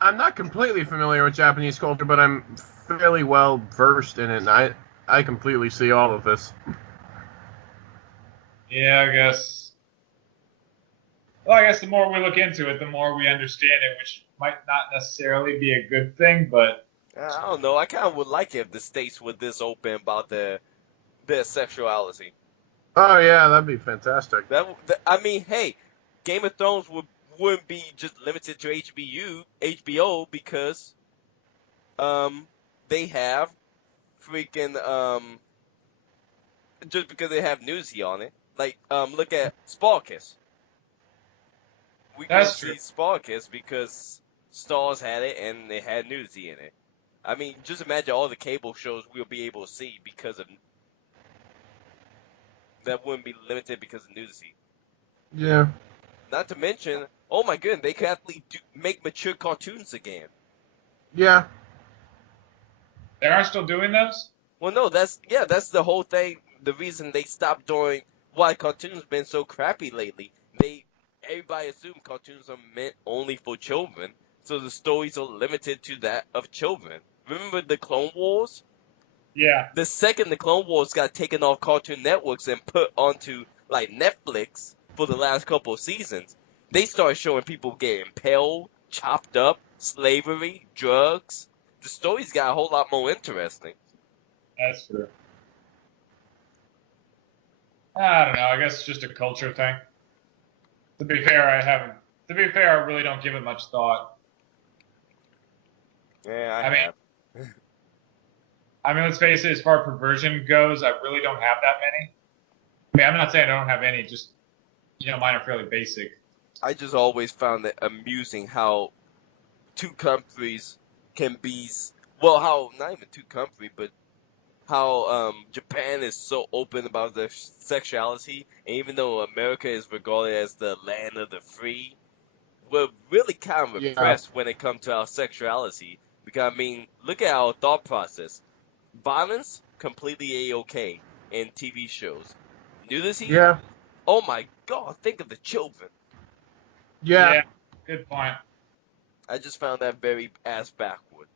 I'm not completely familiar with Japanese culture, but I'm fairly well versed in it, and I completely see all of this. Yeah, I guess. Well, I guess the more we look into it, the more we understand it, which might not necessarily be a good thing, but I don't know. I kind of would like it if the States were this open about their sexuality. Oh yeah, that'd be fantastic. I mean, hey, Game of Thrones wouldn't be just limited to HBO because they have freaking just because they have nudity on it. Like look at Spartacus. We couldn't that's true. see Spartacus because Stars had it and they had nudity in it. I mean, just imagine all the cable shows we'll be able to see because of that wouldn't be limited because of nudity. Yeah. Not to mention, oh my goodness, they could actually make mature cartoons again. Yeah. They are still doing those? Well, no, that's the whole thing. The reason they stopped doing why cartoons been so crappy lately. Everybody assumed cartoons are meant only for children, so the stories are limited to that of children. Remember the Clone Wars? Yeah. The second the Clone Wars got taken off Cartoon Networks and put onto like Netflix for the last couple of seasons, they started showing people getting impaled, chopped up, slavery, drugs. The stories got a whole lot more interesting. That's true. I don't know. I guess it's just a culture thing. To be fair, I really don't give it much thought. Yeah, I mean, have. let's face it. As far as perversion goes, I really don't have that many. I mean, I'm not saying I don't have any. Just mine are fairly basic. I just always found it amusing how two countries can be, well, how not even two countries, but how Japan is so open about their sexuality, and even though America is regarded as the land of the free, we're really kind of Yeah. repressed when it comes to our sexuality. Because I mean, look at our thought process. Violence, completely A-okay in TV shows. Nudity, Yeah. oh my God, think of the children. Yeah. Good point. I just found that very ass backward.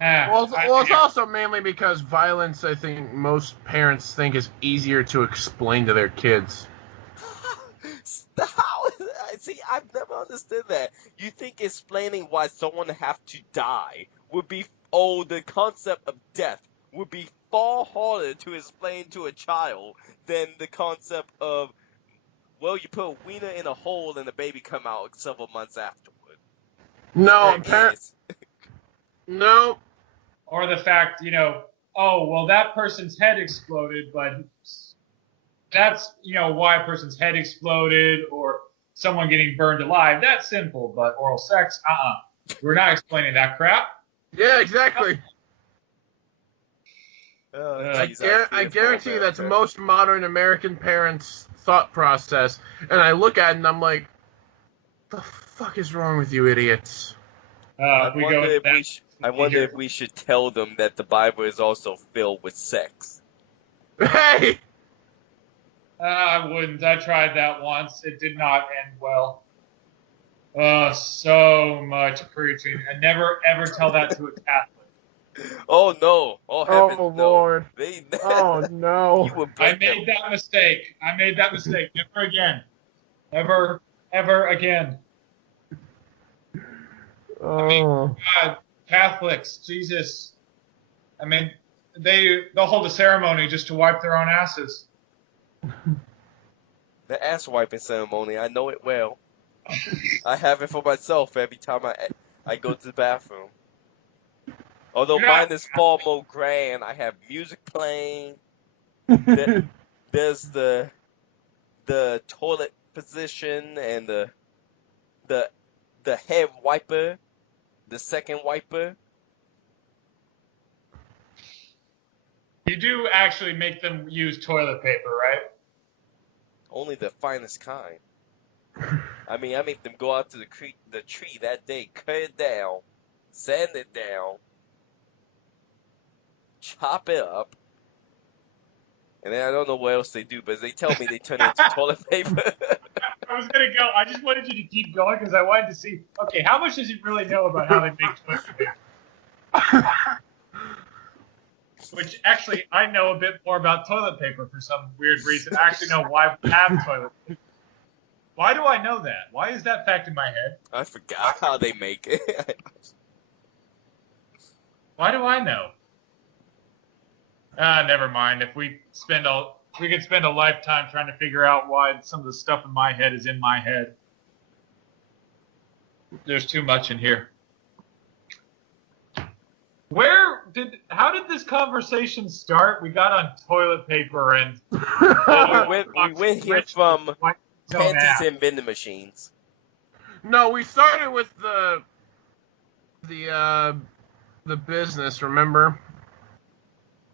Well, it's also mainly because violence, I think, most parents think is easier to explain to their kids. How is that? See, I've never understood that. You think explaining why someone have to die would be, the concept of death would be far harder to explain to a child than the concept of, well, you put a wiener in a hole and the baby come out several months afterward. No, There is. No. Or the fact, oh, well, that person's head exploded, but that's, why a person's head exploded, or someone getting burned alive. That's simple, but oral sex, we're not explaining that crap. Yeah, exactly. Oh, geez, I guarantee that's most modern American parents' thought process. And I look at it and I'm like, the fuck is wrong with you idiots? I We go wonder into if that. I wonder if we should tell them that the Bible is also filled with sex. Hey! I wouldn't. I tried that once. It did not end well. So much preaching. And never, ever tell that to a Catholic. Oh no! Oh heavens, Oh, no! Lord. They, Oh, no. you would I break them. made that mistake. Never again. Ever, ever again. Oh. God, Catholics, Jesus. I mean, they'll hold a ceremony just to wipe their own asses. The ass wiping ceremony, I know it well. I have it for myself every time I go to the bathroom. Although mine is far more grand, I have music playing. There's the toilet position and the head wiper, the second wiper. You do actually make them use toilet paper, right? Only the finest kind. I mean, I make them go out to the tree that day, cut it down, sand it down, chop it up, and then I don't know what else they do, but they tell me they turn it into toilet paper. I was gonna go. I just wanted you to keep going because I wanted to see. Okay, how much does he really know about how they make toilet paper? Which actually, I know a bit more about toilet paper for some weird reason. I actually know why we have toilet paper. Why do I know that? Why is that fact in my head? I forgot how they make it. Why do I know? Never mind. If we could spend a lifetime trying to figure out why some of the stuff in my head is in my head. There's too much in here. How did this conversation start? We got on toilet paper and we went here from panties and vending machines. No, we started with the business, remember?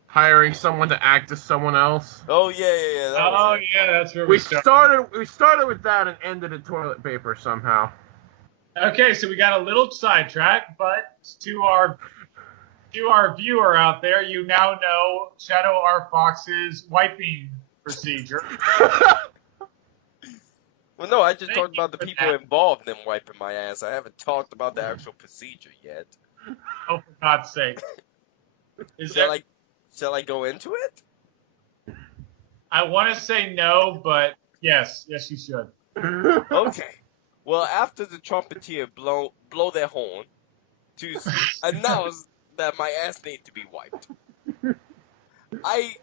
Hiring someone to act as someone else. Oh yeah. That's where We started with that and ended at toilet paper somehow. Okay, so we got a little sidetracked, but to our viewer out there, you now know Shadow R. Fox's wiping procedure. Well, no, I just talked about the people involved in wiping my ass. I haven't talked about the actual procedure yet. Oh, for God's sake! Shall I go into it? I want to say no, but yes, you should. Okay. Well, after the trumpeter blow their horn to announce that my ass needs to be wiped, I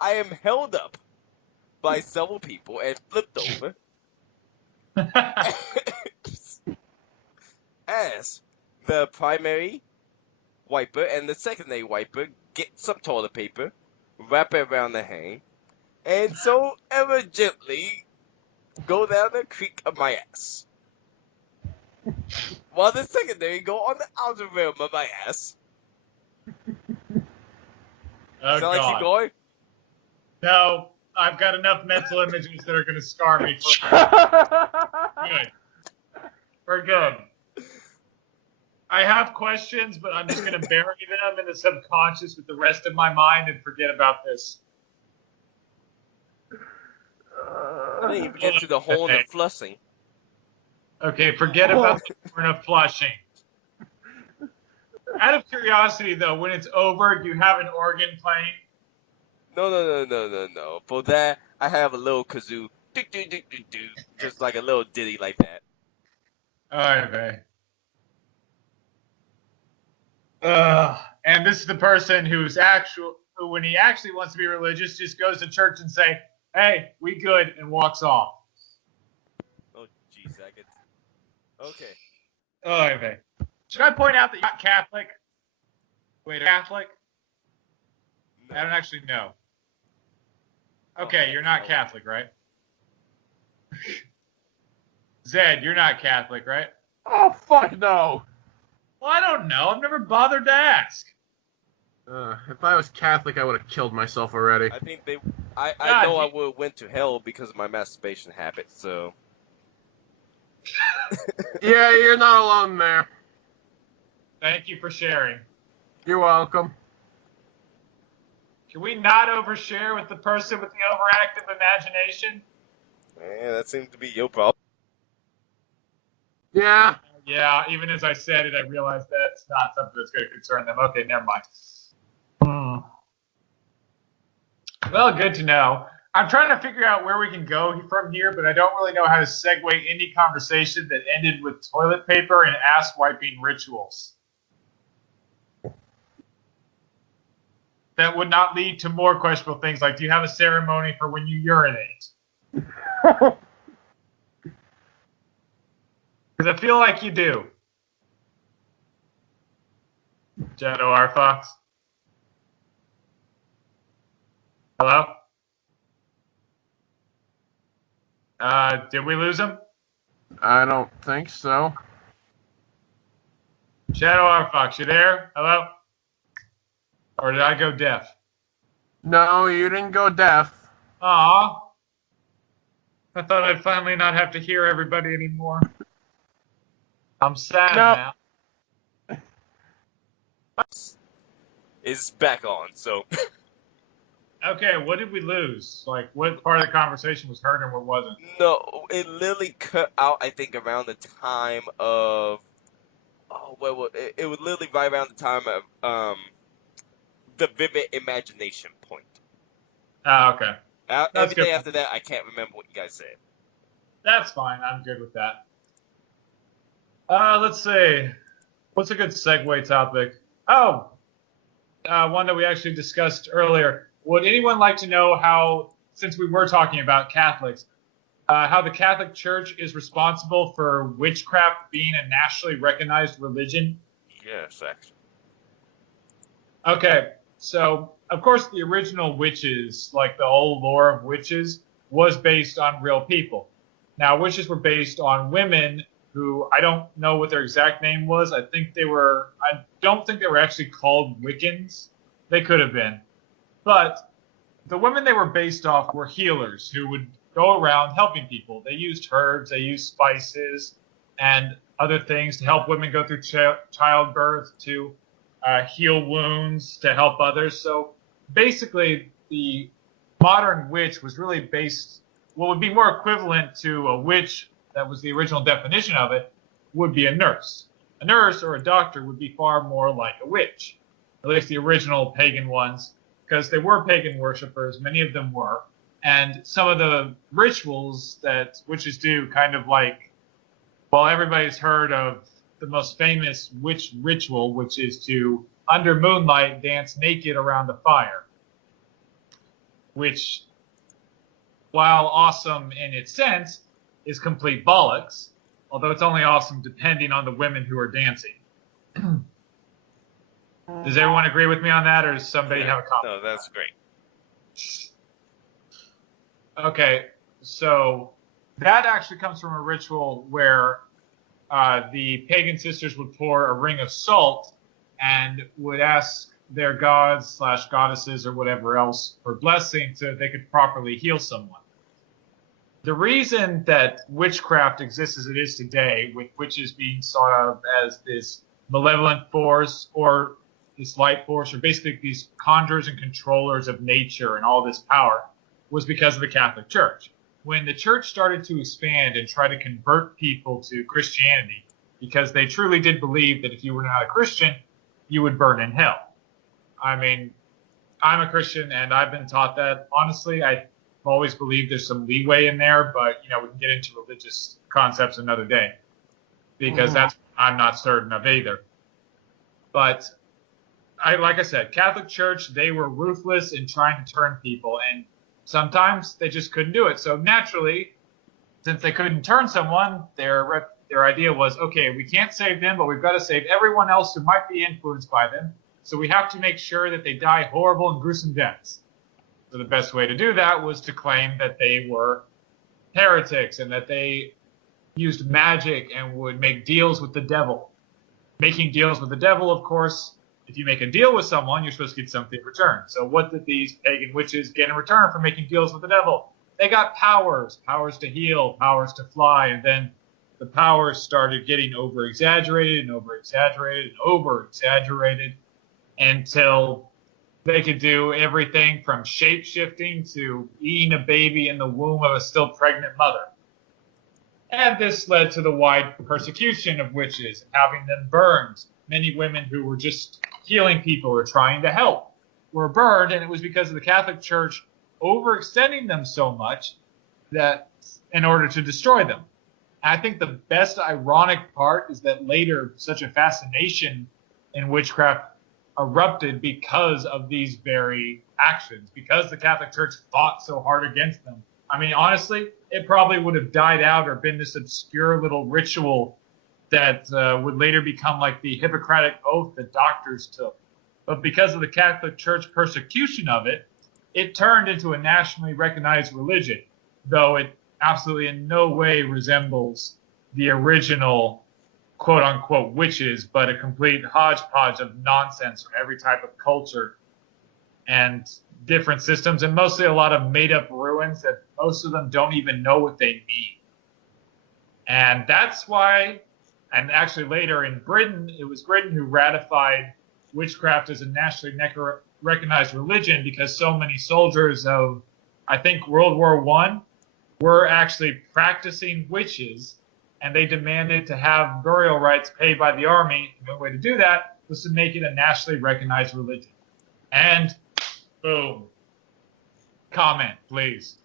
am held up by several people and flipped over as the primary wiper and the secondary wiper get some toilet paper, wrap it around the hang, and so ever gently go down the creek of my ass. While the secondary go on the outer rim of my ass. Oh, Shall I keep going? No, I've got enough mental images that are going to scar me. Good. We're good. I have questions, but I'm just going to bury them in the subconscious with the rest of my mind and forget about this. I didn't even get to the horn of flushing. Okay, forget about the horn of flushing. Out of curiosity, though, when it's over, do you have an organ playing? No. For that, I have a little kazoo. Just like a little ditty like that. Okay. And this is the person who, when he actually wants to be religious, just goes to church and say, "Hey, we good," and walks off. Oh, geez, I get. Okay. Okay. Should I point out that you're not Catholic? Wait, Catholic? No. I don't actually know. Okay, you're not Catholic, right? Zed, you're not Catholic, right? Oh, fuck no! Well, I don't know. I've never bothered to ask. If I was Catholic, I would have killed myself already. I think they. I God, know I would have went to hell because of my masturbation habit. So. Yeah, you're not alone there. Thank you for sharing. You're welcome. Can we not overshare with the person with the overactive imagination? Man, that seems to be your problem. Yeah. Yeah, even as I said it, I realized that's not something that's going to concern them. Okay, never mind. Well, good to know. I'm trying to figure out where we can go from here, but I don't really know how to segue any conversation that ended with toilet paper and ass wiping rituals. That would not lead to more questionable things like, do you have a ceremony for when you urinate? Because I feel like you do. Shadow R. Fox. Hello? Did we lose him? I don't think so. Shadow R. Fox, you there? Hello? Or did I go deaf? No, you didn't go deaf. Aw. I thought I'd finally not have to hear everybody anymore. I'm sad now. Is back on. So. Okay, what did we lose? Like, what part of the conversation was heard and what wasn't? No, it literally cut out. I think around the time of. Oh well, it was literally right around the time of the vivid imagination point. Oh, okay. Everything after that, I can't remember what you guys said. That's fine. I'm good with that. Let's see. What's a good segue topic? Oh, one that we actually discussed earlier. Would anyone like to know how, since we were talking about Catholics, how the Catholic Church is responsible for witchcraft being a nationally recognized religion? Yes, actually. Okay, so of course the original witches, like the whole lore of witches, was based on real people. Now, witches were based on women who, I don't know what their exact name was. I don't think they were actually called Wiccans. They could have been. But the women they were based off were healers who would go around helping people. They used herbs, they used spices, and other things to help women go through childbirth, to heal wounds, to help others. So basically, the modern witch was really based, what would be more equivalent to a witch, that was the original definition of it, would be a nurse. A nurse or a doctor would be far more like a witch, at least the original pagan ones, because they were pagan worshippers, many of them were, and some of the rituals that witches do, kind of like, well, everybody's heard of the most famous witch ritual, which is to, under moonlight, dance naked around a fire, which, while awesome in its sense, is complete bollocks, although it's only awesome depending on the women who are dancing. Does everyone agree with me on that, or does somebody have a comment? No, that's great. Okay, so that actually comes from a ritual where the pagan sisters would pour a ring of salt and would ask their gods / goddesses or whatever else for blessing so that they could properly heal someone. The reason that witchcraft exists as it is today, with witches being thought of as this malevolent force or this light force, or basically these conjurers and controllers of nature and all this power, was because of the Catholic Church. When the church started to expand and try to convert people to Christianity, because they truly did believe that if you were not a Christian, you would burn in hell. I mean, I'm a Christian and I've been taught that. Honestly, I've always believed there's some leeway in there, but we can get into religious concepts another day, because that's I'm not certain of either. But like I said, Catholic Church, they were ruthless in trying to turn people, and sometimes they just couldn't do it. So naturally, since they couldn't turn someone, their idea was, okay, we can't save them, but we've got to save everyone else who might be influenced by them. So we have to make sure that they die horrible and gruesome deaths. So the best way to do that was to claim that they were heretics and that they used magic and would make deals with the devil. Making deals with the devil, of course, if you make a deal with someone, you're supposed to get something in return. So what did these pagan witches get in return for making deals with the devil? They got powers to heal, powers to fly, and then the powers started getting over-exaggerated and over-exaggerated and over-exaggerated until they could do everything from shape-shifting to eating a baby in the womb of a still pregnant mother. And this led to the wide persecution of witches, having them burned. Many women who were just healing people or trying to help were burned, and it was because of the Catholic Church overextending them so much that in order to destroy them. And I think the best ironic part is that later such a fascination in witchcraft erupted because of these very actions, because the Catholic Church fought so hard against them. I mean, honestly, it probably would have died out or been this obscure little ritual that would later become like the Hippocratic Oath that doctors took. But because of the Catholic Church persecution of it, it turned into a nationally recognized religion, though it absolutely in no way resembles the original quote-unquote witches, but a complete hodgepodge of nonsense from every type of culture and different systems, and mostly a lot of made-up ruins that most of them don't even know what they mean. And that's why, and actually later in Britain, it was Britain who ratified witchcraft as a nationally recognized religion because so many soldiers of, I think, World War I were actually practicing witches, and they demanded to have burial rights paid by the army. The only way to do that was to make it a nationally recognized religion. And boom. Comment, please.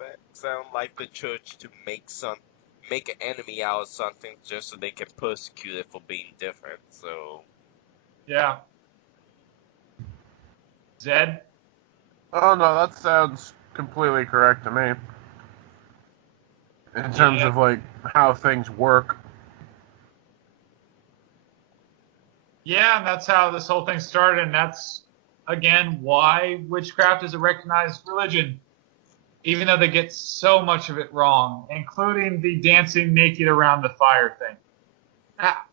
That sound like the church to make an enemy out of something just so they can persecute it for being different. So Yeah. Zed? Oh no, that sounds completely correct to me. In terms of like how things work. Yeah, and that's how this whole thing started, and that's, again, why witchcraft is a recognized religion, even though they get so much of it wrong, including the dancing naked around the fire thing.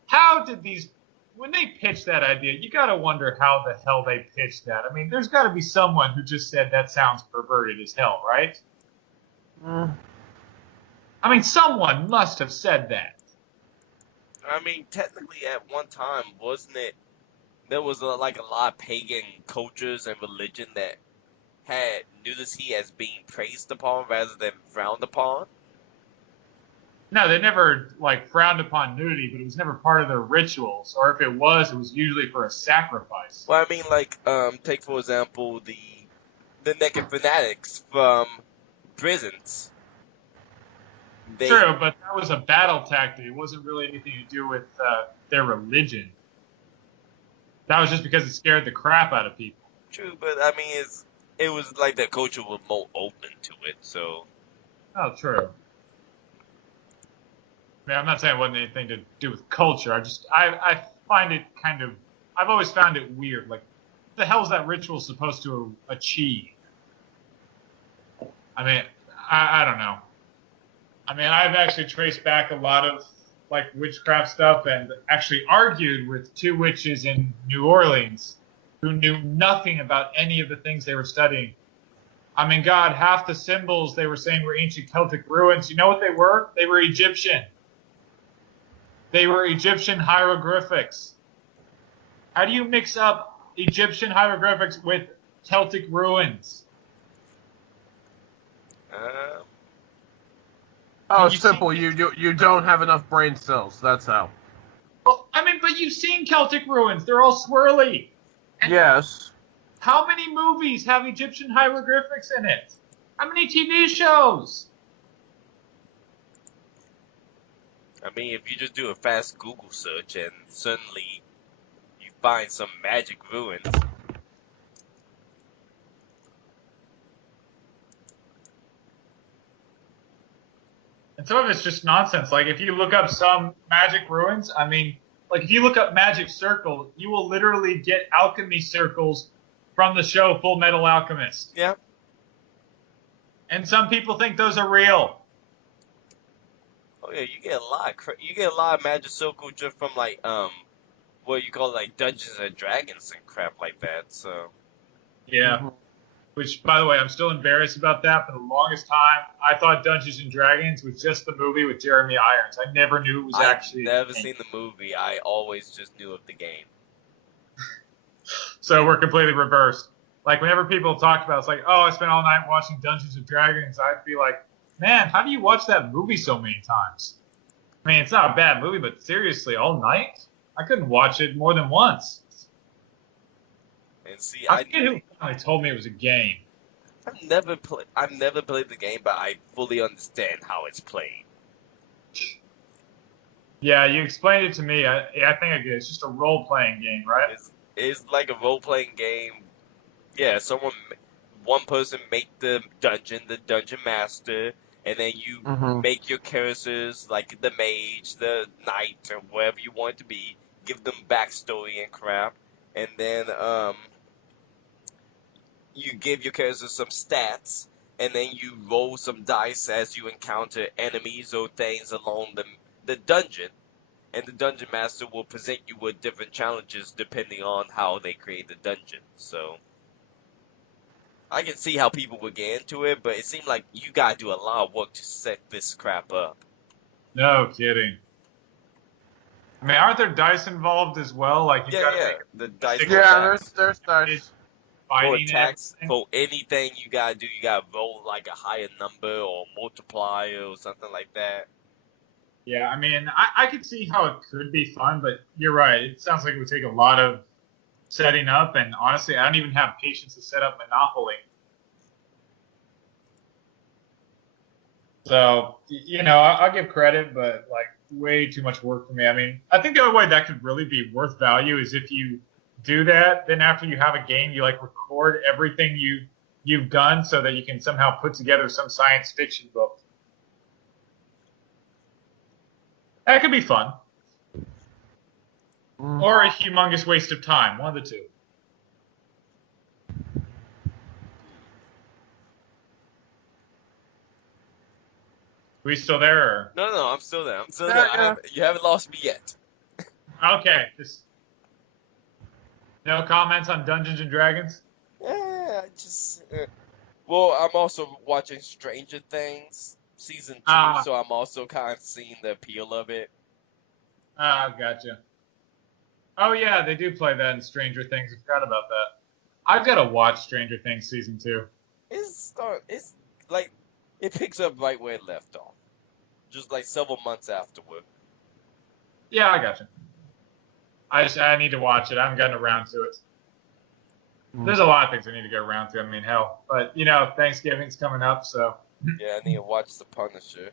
How did these, when they pitched that idea, you gotta wonder how the hell they pitched that. I mean, there's gotta be someone who just said that sounds perverted as hell, right? I mean, someone must have said that. I mean, technically, at one time, wasn't it? There was like a lot of pagan cultures and religion that had nudity as being praised upon rather than frowned upon. No, they never like frowned upon nudity, but it was never part of their rituals. Or if it was usually for a sacrifice. Well, I mean, like, take for example the naked fanatics from prisons. True, but that was a battle tactic. It wasn't really anything to do with their religion. That was just because it scared the crap out of people. True, but I mean, it was like the culture was more open to it, so. Oh, true. I mean, I'm not saying it wasn't anything to do with culture. I find it kind of, I've always found it weird. Like, what the hell is that ritual supposed to achieve? I mean, I don't know. I mean, I've actually traced back a lot of like witchcraft stuff and actually argued with two witches in New Orleans who knew nothing about any of the things they were studying. I mean, God, half the symbols they were saying were ancient Celtic ruins. You know what they were? They were Egyptian. They were Egyptian hieroglyphics. How do you mix up Egyptian hieroglyphics with Celtic ruins? Oh, it's simple. You don't have enough brain cells. That's how. Well, I mean, but you've seen Celtic ruins. They're all swirly. And yes. How many movies have Egyptian hieroglyphics in it? How many TV shows? I mean, if you just do a fast Google search and suddenly you find some magic ruins. And some of it's just nonsense. Like, if you look up some magic ruins, I mean, Like, if you look up magic circle, you will literally get alchemy circles from the show Full Metal Alchemist. Yeah. And some people think those are real. Oh yeah, you get a lot of magic circle just from like what you call like Dungeons and Dragons and crap like that. So Yeah. Mm-hmm. Which, by the way, I'm still embarrassed about that. For the longest time, I thought Dungeons and Dragons was just the movie with Jeremy Irons. I never knew it was I've actually. never seen the movie. I always just knew of the game. So we're completely reversed. Like, whenever people talk about it, it's like, oh, I spent all night watching Dungeons and Dragons, I'd be like, man, how do you watch that movie so many times? I mean, it's not a bad movie, but seriously, all night? I couldn't watch it more than once. And see, I forget who finally told me it was a game. I've never played the game, but I fully understand how it's played. Yeah, you explained it to me. I think I get it. It's just a role-playing game, right? It's like a role playing game. Yeah, one person make the dungeon master, and then you make your characters like the mage, the knight, or whatever you want it to be. Give them backstory and crap, and then you give your characters some stats, and then you roll some dice as you encounter enemies or things along the dungeon, and the dungeon master will present you with different challenges depending on how they create the dungeon. So I can see how people would get into it, but it seemed like you gotta do a lot of work to set this crap up. No kidding. I mean, aren't there dice involved as well? Like, you gotta make the dice. Yeah, there's dice. For fighting attacks, and for anything you gotta do, you gotta roll like a higher number or multiplier or something like that. yeah, I mean, I could see how it could be fun, but you're right. It sounds like it would take a lot of setting up, and honestly, I don't even have patience to set up Monopoly. So, I'll give credit, but like way too much work for me. I mean, I think the only way that could really be worth value is if you do that. Then after you have a game, you like record everything you've done so that you can somehow put together some science fiction book. That could be fun. Or a humongous waste of time. One of the two. We still there? Or? No, I'm still there. I'm still Yeah, there. You haven't lost me yet. Okay. Just no comments on Dungeons and Dragons? Yeah, well, I'm also watching Stranger Things season 2, so I'm also kind of seeing the appeal of it. Gotcha. Oh yeah, they do play that in Stranger Things. I forgot about that. I've got to watch Stranger Things season 2. It's like it picks up right where it left off, just like several months afterward. Yeah, I gotcha. I need to watch it. I haven't gotten around to it. There's a lot of things I need to get around to. I mean, hell. But, Thanksgiving's coming up, so. Yeah, I need to watch The Punisher.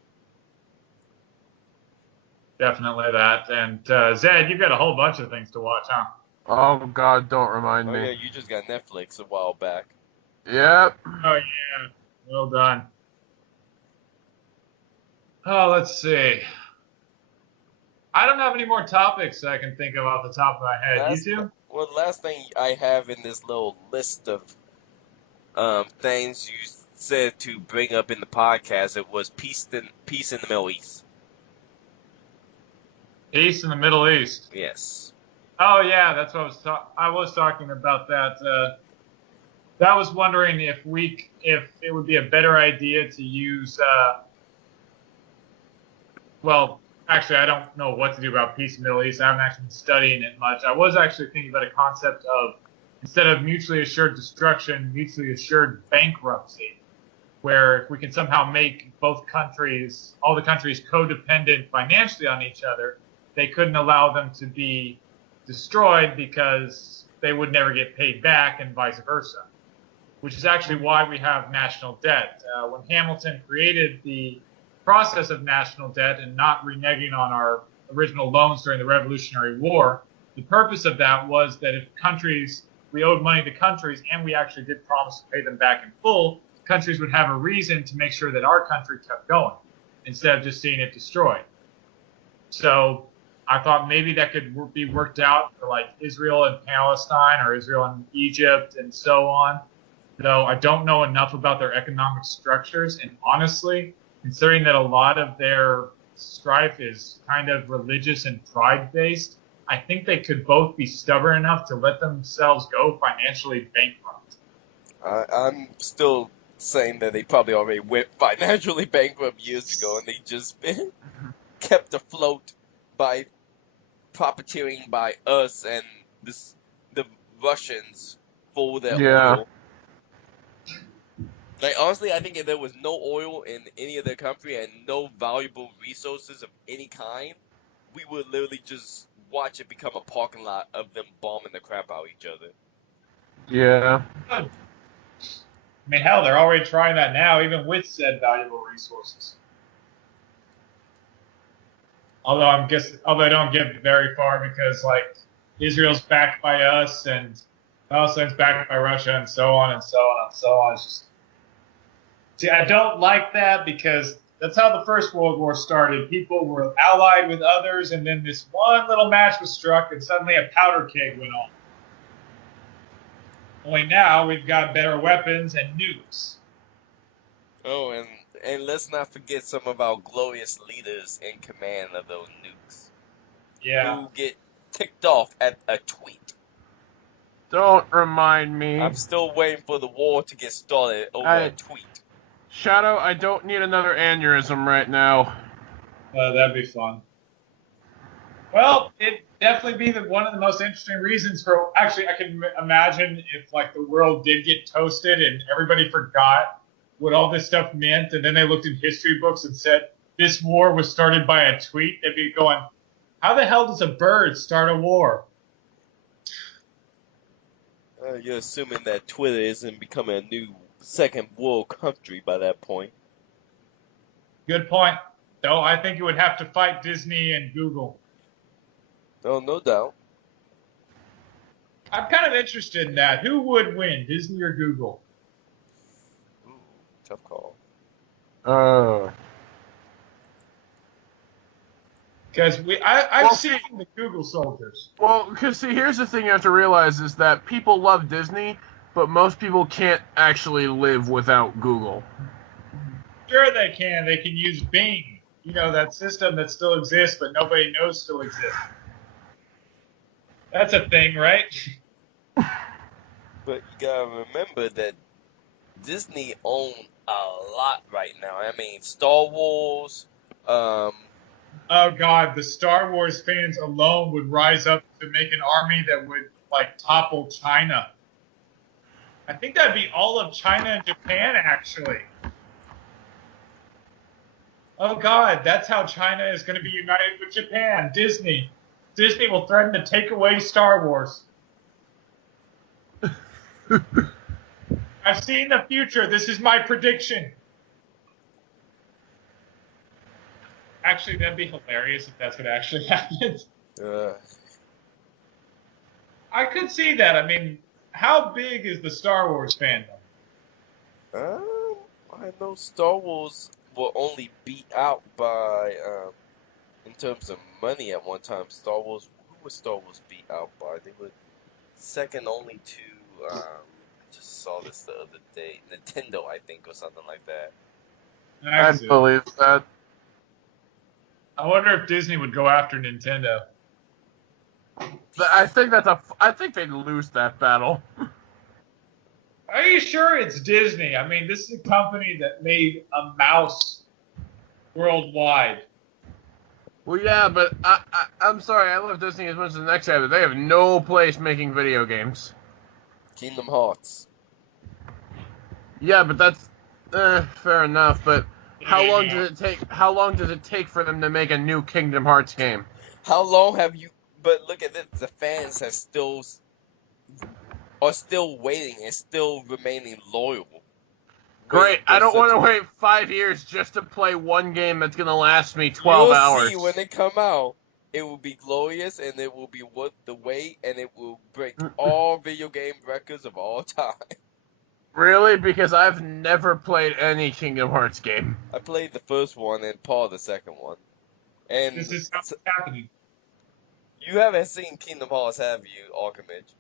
Definitely that. And, Zed, you've got a whole bunch of things to watch, huh? Oh, God, don't remind me. Oh, yeah, you just got Netflix a while back. Yep. Oh, yeah. Well done. Oh, let's see. I don't have any more topics I can think of off the top of my head. You do? Well, the last thing I have in this little list of things you said to bring up in the podcast, it was peace in the Middle East. Peace in the Middle East. Yes. Oh yeah, that's what I was talking about that. That was wondering if it would be a better idea to use. Well, actually, I don't know what to do about peace in the Middle East. I haven't actually been studying it much. I was actually thinking about a concept of, instead of mutually assured destruction, mutually assured bankruptcy, where if we can somehow make all the countries codependent financially on each other, they couldn't allow them to be destroyed because they would never get paid back, and vice versa, which is actually why we have national debt. When Hamilton created the process of national debt and not reneging on our original loans during the Revolutionary War, the purpose of that was that if we owed money to countries and we actually did promise to pay them back in full, countries would have a reason to make sure that our country kept going instead of just seeing it destroyed. So I thought maybe that could be worked out for like Israel and Palestine or Israel and Egypt and so on. Though I don't know enough about their economic structures, and honestly, considering that a lot of their strife is kind of religious and pride-based, I think they could both be stubborn enough to let themselves go financially bankrupt. I'm still saying that they probably already went financially bankrupt years ago, and they just been kept afloat by profiteering by us and the Russians for their oil. Like, honestly, I think if there was no oil in any of their country and no valuable resources of any kind, we would literally just watch it become a parking lot of them bombing the crap out of each other. Yeah. I mean, hell, they're already trying that now, even with said valuable resources. Although I don't get very far because like Israel's backed by us and Palestine's backed by Russia and so on and so on and so on. It's just, see, I don't like that because that's how the First World War started. People were allied with others, and then this one little match was struck, and suddenly a powder keg went off. Only now we've got better weapons and nukes. Oh, and let's not forget some of our glorious leaders in command of those nukes. Yeah. Who get ticked off at a tweet. Don't remind me. I'm still waiting for the war to get started over a tweet. Shadow, I don't need another aneurysm right now. That'd be fun. Well, it'd definitely be one of the most interesting reasons for. Actually, I can imagine if like the world did get toasted and everybody forgot what all this stuff meant, and then they looked in history books and said this war was started by a tweet. They'd be going, "How the hell does a bird start a war?" You're assuming that Twitter isn't becoming a new second world country by that point. Good point. Though I think it would have to fight Disney and Google. Oh, no doubt. I'm kind of interested in that. Who would win, Disney or Google? Ooh, tough call. Because I've seen the Google soldiers. Well, because see, here's the thing you have to realize is that people love Disney, but most people can't actually live without Google. Sure they can. They can use Bing. You know, that system that still exists, but nobody knows still exists. That's a thing, right? But you gotta remember that Disney owns a lot right now. I mean, Star Wars, Oh God, the Star Wars fans alone would rise up to make an army that would like topple China. I think that'd be all of China and Japan, actually. Oh God, that's how China is going to be united with Japan. Disney will threaten to take away Star Wars. I've seen the future. This is my prediction. Actually, that'd be hilarious if that's what actually happens. I could see that. I mean, how big is the Star Wars fandom? I know Star Wars were only beat out by, in terms of money at one time. Who was Star Wars beat out by? They were second only to, I just saw this the other day, Nintendo, I think, or something like that. I believe that. I wonder if Disney would go after Nintendo. I think they'd lose that battle. Are you sure it's Disney? I mean, this is a company that made a mouse worldwide. Well, yeah, but I'm sorry, I love Disney as much as the next guy, but they have no place making video games. Kingdom Hearts. Yeah, but that's fair enough. But how long does it take? How long does it take for them to make a new Kingdom Hearts game? How long have you? But look at this: the fans are still waiting and still remaining loyal. Great! I don't want to wait 5 years just to play one game that's gonna last me 12 hours. You'll see when they come out. It will be glorious, and it will be worth the wait, and it will break all video game records of all time. Really? Because I've never played any Kingdom Hearts game. I played the first one and part of the second one. And This is how it's happening. You haven't seen Kingdom Hearts, have you, Archimage?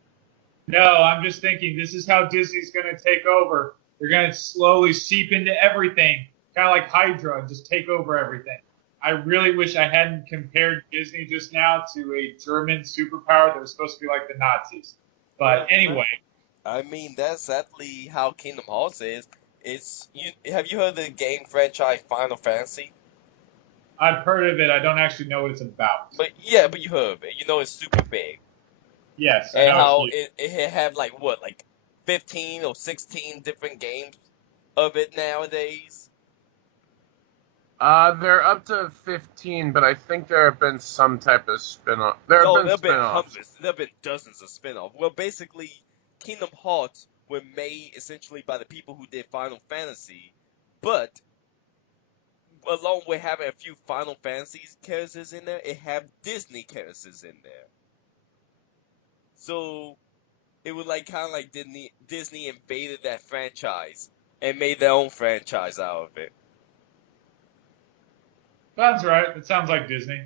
No, I'm just thinking this is how Disney's going to take over. They're going to slowly seep into everything, kind of like Hydra, and just take over everything. I really wish I hadn't compared Disney just now to a German superpower that was supposed to be like the Nazis. But anyway. I mean, that's exactly how Kingdom Hearts is. Have you heard of the game franchise Final Fantasy? I've heard of it. I don't actually know what it's about. But you heard of it. You know it's super big. Yes, I And know how it's it have like 15 or 16 different games of it nowadays. They're up to 15, but I think there have been some type of spin-off. There have been hundreds. There have been dozens of spin-offs. Well, basically, Kingdom Hearts were made essentially by the people who did Final Fantasy, but along with having a few Final Fantasy characters in there, it have Disney characters in there. So it was like kind of like Disney invaded that franchise and made their own franchise out of it. Sounds right. It sounds like Disney.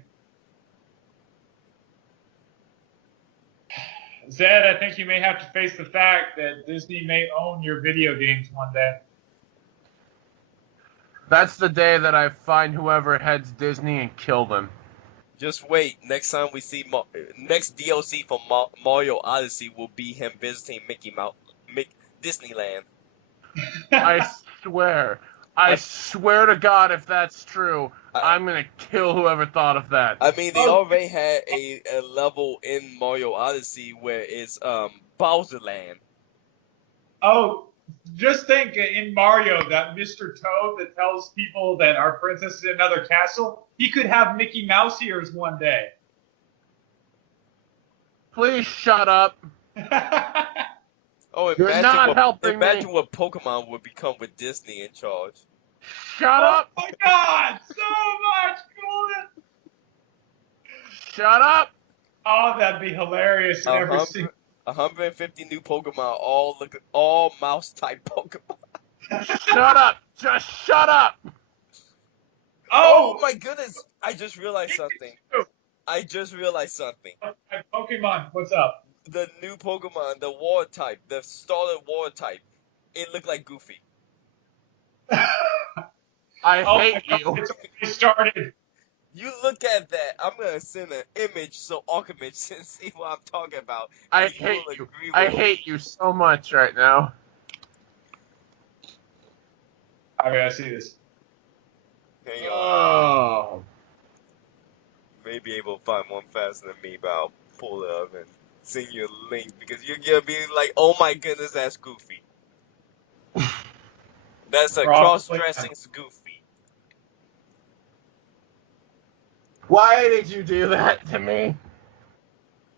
Zed, I think you may have to face the fact that Disney may own your video games one day. That's the day that I find whoever heads Disney and kill them. Just wait. Next time we see next DLC for Mario Odyssey will be him visiting Disneyland. I swear to God, if that's true, I'm gonna kill whoever thought of that. I mean, they already had a level in Mario Odyssey where it's Bowser Land. Oh, just think in Mario, that Mr. Toad that tells people that our princess is in another castle, he could have Mickey Mouse ears one day. Please shut up. Oh, You're not helping me. Imagine what Pokemon would become with Disney in charge. Shut up! Oh my God! So much coolness! Shut up! Oh, that'd be hilarious. 150 new Pokemon, all mouse-type Pokemon. Shut up! Just shut up! Oh my goodness! I just realized something. Pokemon, what's up? The new Pokemon, the water type, the starter water type, it looked like Goofy. I hate you. It's already started. You look at that. I'm gonna send an image so Archimage can see what I'm talking about. I hate you. I hate you so much right now. Okay, I see this. Hang on. Oh. You may be able to find one faster than me, but I'll pull it up and send you a link because you're gonna be like, "Oh my goodness, that's Goofy." That's a cross-dressing Goofy. Why did you do that to me?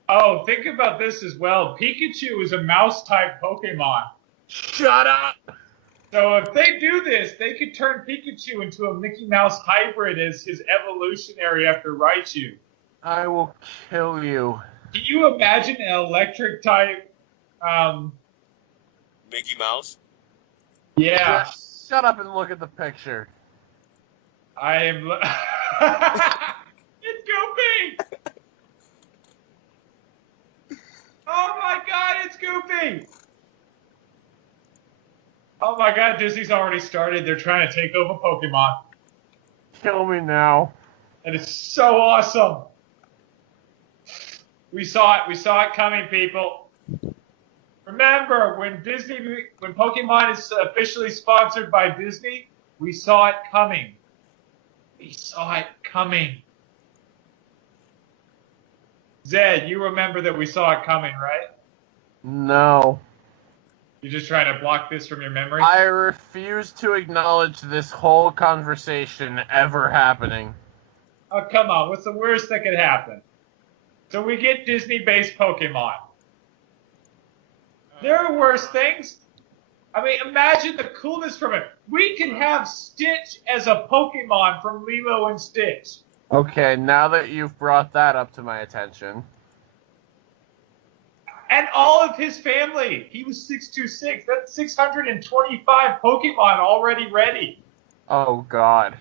Oh, think about this as well. Pikachu is a mouse-type Pokemon. Shut up! So if they do this, they could turn Pikachu into a Mickey Mouse hybrid as his evolutionary after Raichu. I will kill you. Can you imagine an electric-type... Mickey Mouse? Yeah. Just shut up and look at the picture. I am... It's Goofy! Oh my God, it's Goofy! Oh my God, Disney's already started. They're trying to take over Pokemon. Kill me now. And it's so awesome. We saw it coming, people. Remember, when Pokemon is officially sponsored by Disney, we saw it coming. We saw it coming. Zed, you remember that we saw it coming, right? No. You're just trying to block this from your memory? I refuse to acknowledge this whole conversation ever happening. Oh, come on. What's the worst that could happen? So we get Disney-based Pokemon. There are worse things. I mean, imagine the coolness from it. We can have Stitch as a Pokemon from Lilo and Stitch. Okay, now that you've brought that up to my attention. And all of his family. He was 626. That's 625 Pokemon already ready. Oh, God.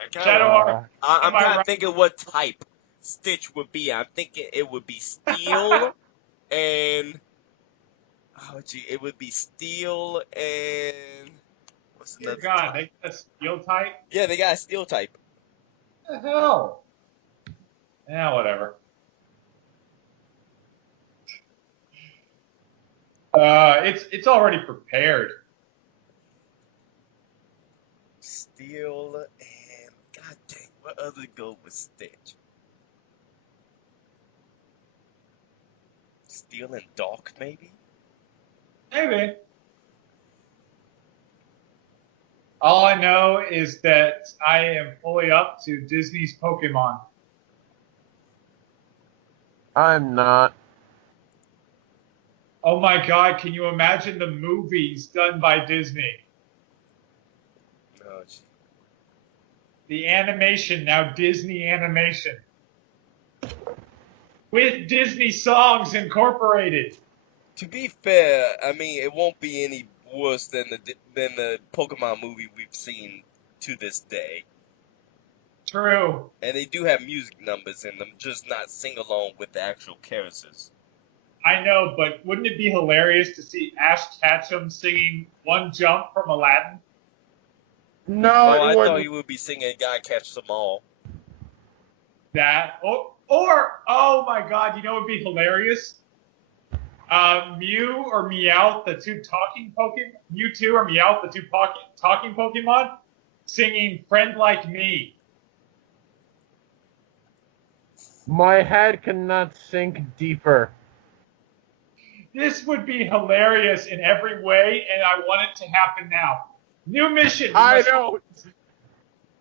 I'm kind of thinking what type. Stitch would be. I'm thinking it would be Steel and it would be Steel and what's Dear another God, type? they got a steel type? Yeah, they got a Steel type. What the hell? Yeah, whatever. It's already prepared. Steel and God dang, what other go with Stitch? Steel and Dark, maybe? Maybe. All I know is that I am fully up to Disney's Pokemon. I'm not. Oh my God, can you imagine the movies done by Disney? Oh, gee. The animation, now Disney animation. With Disney songs incorporated. To be fair, I mean it won't be any worse than the Pokemon movie we've seen to this day. True. And they do have music numbers in them, just not sing along with the actual characters. I know, but wouldn't it be hilarious to see Ash Ketchum singing One Jump from Aladdin? No, Oh, it I thought wouldn't. you would be singing "God Catch Them All." That, or oh my God, you know what would be hilarious? Mew or Meowth, the two talking Pokemon, Mewtwo or Meowth, the two talking Pokemon, singing "Friend Like Me." My head cannot sink deeper. This would be hilarious in every way, and I want it to happen now. New mission. I know.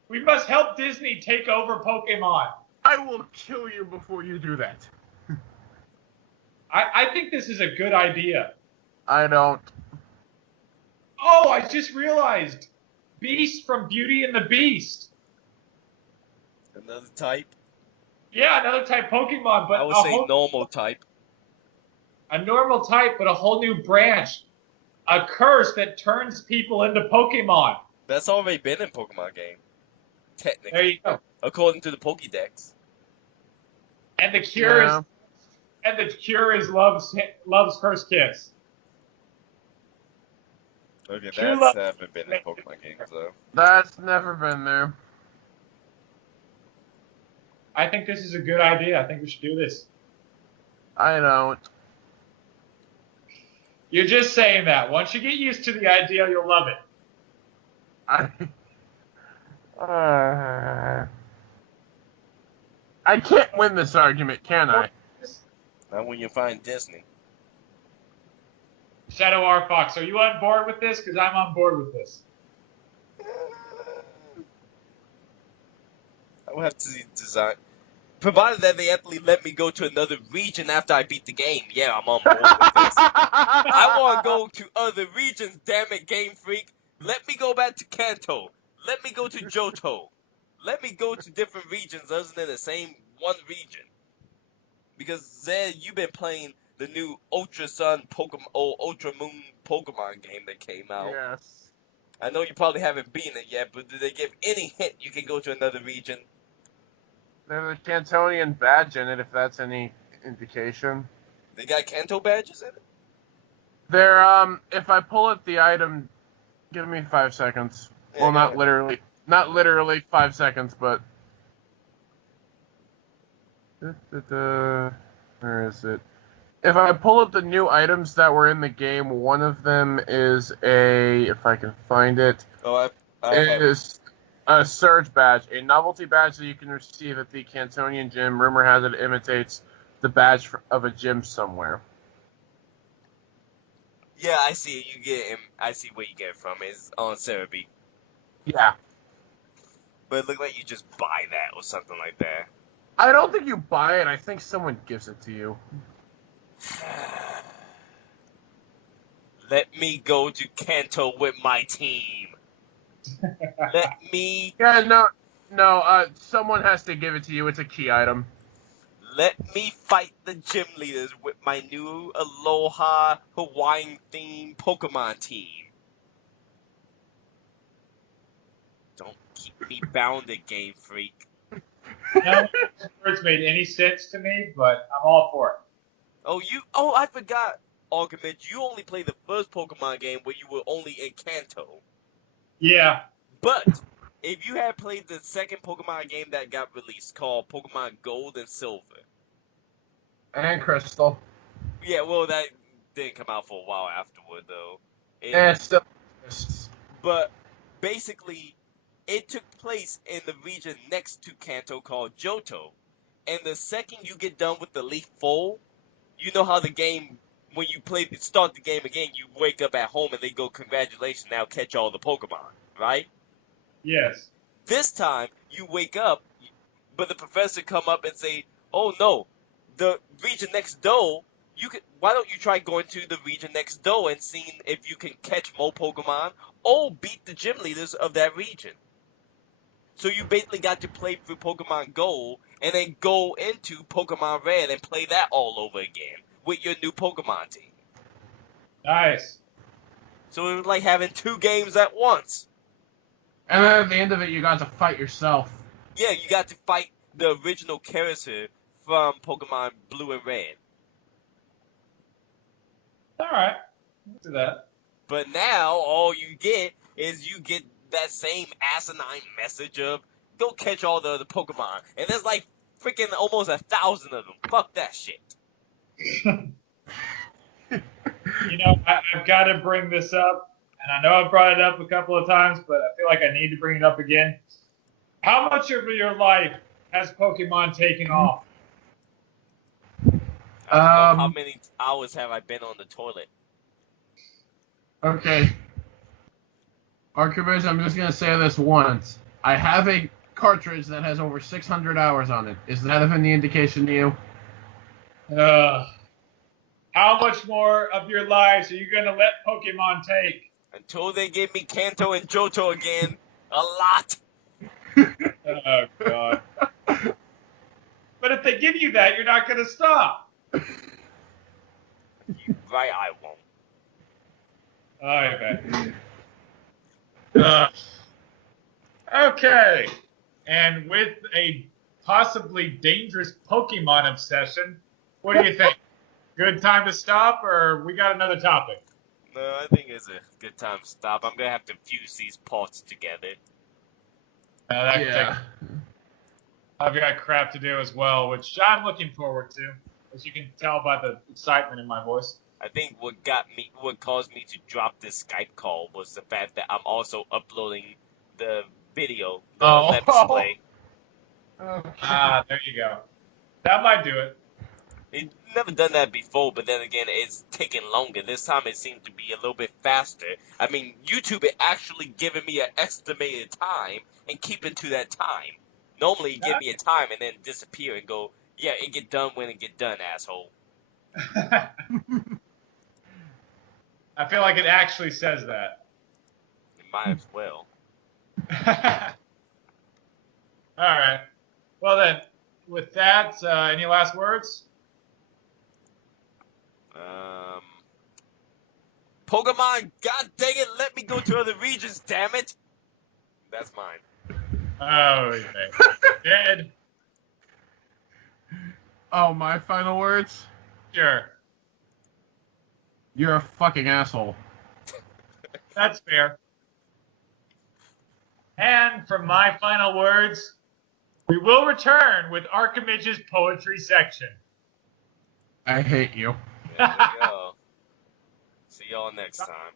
We must help Disney take over Pokemon. I will kill you before you do that. I think this is a good idea. I don't. Oh, I just realized. Beast from Beauty and the Beast. Another type. Yeah, another type Pokemon, but I would say normal type. a normal type, but a whole new branch. A curse that turns people into Pokemon. That's already been in Pokemon game, There technically, you go. according to the Pokédex. And the cure Yeah. is love's first kiss. Okay, True that's love. haven't been in Pokemon games though. That's never been there. I think this is a good idea. I think we should do this. I don't. You're just saying that. Once you get used to the idea, you'll love it. I can't win this argument, can I? Not when you find Disney. Shadow R Fox, are you on board with this? Because I'm on board with this. I will have to design. Provided that they actually let me go to another region after I beat the game. Yeah, I'm on board with this. I want to go to other regions, damn it, Game Freak. Let me go back to Kanto. Let me go to Johto. Let me go to different regions other than the same one region. Because, Zed, you've been playing the new Ultra Sun Pokemon, or Ultra Moon Pokemon game that came out. Yes. I know you probably haven't beaten it yet, but did they give any hint you can go to another region? There's a Cantonian badge in it, if that's any indication. They got Kanto badges in it? There, if I pull up the item, give me 5 seconds. Yeah, Well, go not ahead. literally 5 seconds, but... Where is it? If I pull up the new items that were in the game, one of them is if I can find it, Oh, I have. is a Surge badge, a novelty badge that you can receive at the Cantonian gym. Rumor has it imitates the badge of a gym somewhere. Yeah, I see it. You get him. I see where you get it from. It's on Cerebi. Yeah. But it looked like you just buy that or something like that. I don't think you buy it. I think someone gives it to you. Let me go to Kanto with my team. Let me Yeah, no. Someone has to give it to you. It's a key item. fight the gym leaders with my new Aloha Hawaiian themed Pokemon team. Don't keep me bounded, Game Freak. None of those words made any sense to me, but I'm all for it. Oh, I forgot, Argument. You only played the first Pokemon game where you were only in Kanto. Yeah. But if you had played the second Pokemon game that got released called Pokemon Gold and Silver. And Crystal. Yeah, well, that didn't come out for a while afterward, though. And it still exists. But basically, it took place in the region next to Kanto called Johto. And the second you get done with the Leaf Full, you know how the game, when you start the game again, you wake up at home and they go, congratulations, now catch all the Pokemon, right? Yes. This time, you wake up, but the professor come up and say, oh no, the region next door, why don't you try going to the region next door and seeing if you can catch more Pokemon or beat the gym leaders of that region. So you basically got to play through Pokemon Gold and then go into Pokemon Red and play that all over again with your new Pokemon team. Nice. So it was like having two games at once. And then at the end of it, you got to fight yourself. Yeah, you got to fight the original character from Pokemon Blue and Red. All right. Let's do that. But now all you get is that same asinine message of go catch all the other Pokemon. And there's like freaking almost 1,000 of them. Fuck that shit. You know, I've got to bring this up, and I know I brought it up a couple of times, but I feel like I need to bring it up again. How much of your life has Pokemon taken off? I don't know how many hours have I been on the toilet? Okay. Archivist, I'm just going to say this once. I have a cartridge that has over 600 hours on it. Is that of any indication to you? How much more of your lives are you going to let Pokemon take? Until they give me Kanto and Johto again. A lot. Oh, God. But if they give you that, you're not going to stop. Right, I won't. I bet. Okay. And with a possibly dangerous Pokemon obsession, what do you think? Good time to stop, or we got another topic? No, I think it's a good time to stop. I'm going to have to fuse these parts together. I've got crap to do as well, which I'm looking forward to, as you can tell by the excitement in my voice. I think what caused me to drop this Skype call was the fact that I'm also uploading the video, the Let's Play. Okay. There you go. That might do it. They've never done that before, but then again, it's taking longer. This time it seems to be a little bit faster. I mean, YouTube is actually giving me an estimated time and keeping to that time. Normally, you give me a time and then disappear and go, yeah, it get done when it get done, asshole. I feel like it actually says that. It might as well. All right. Well then, with that, any last words? Pokemon, god dang it, let me go to other regions, damn it! That's mine. Oh, okay. Dead. Oh, my final words? Sure. You're a fucking asshole. That's fair. And for my final words, we will return with Archimage's poetry section. I hate you. There we go. See y'all next time.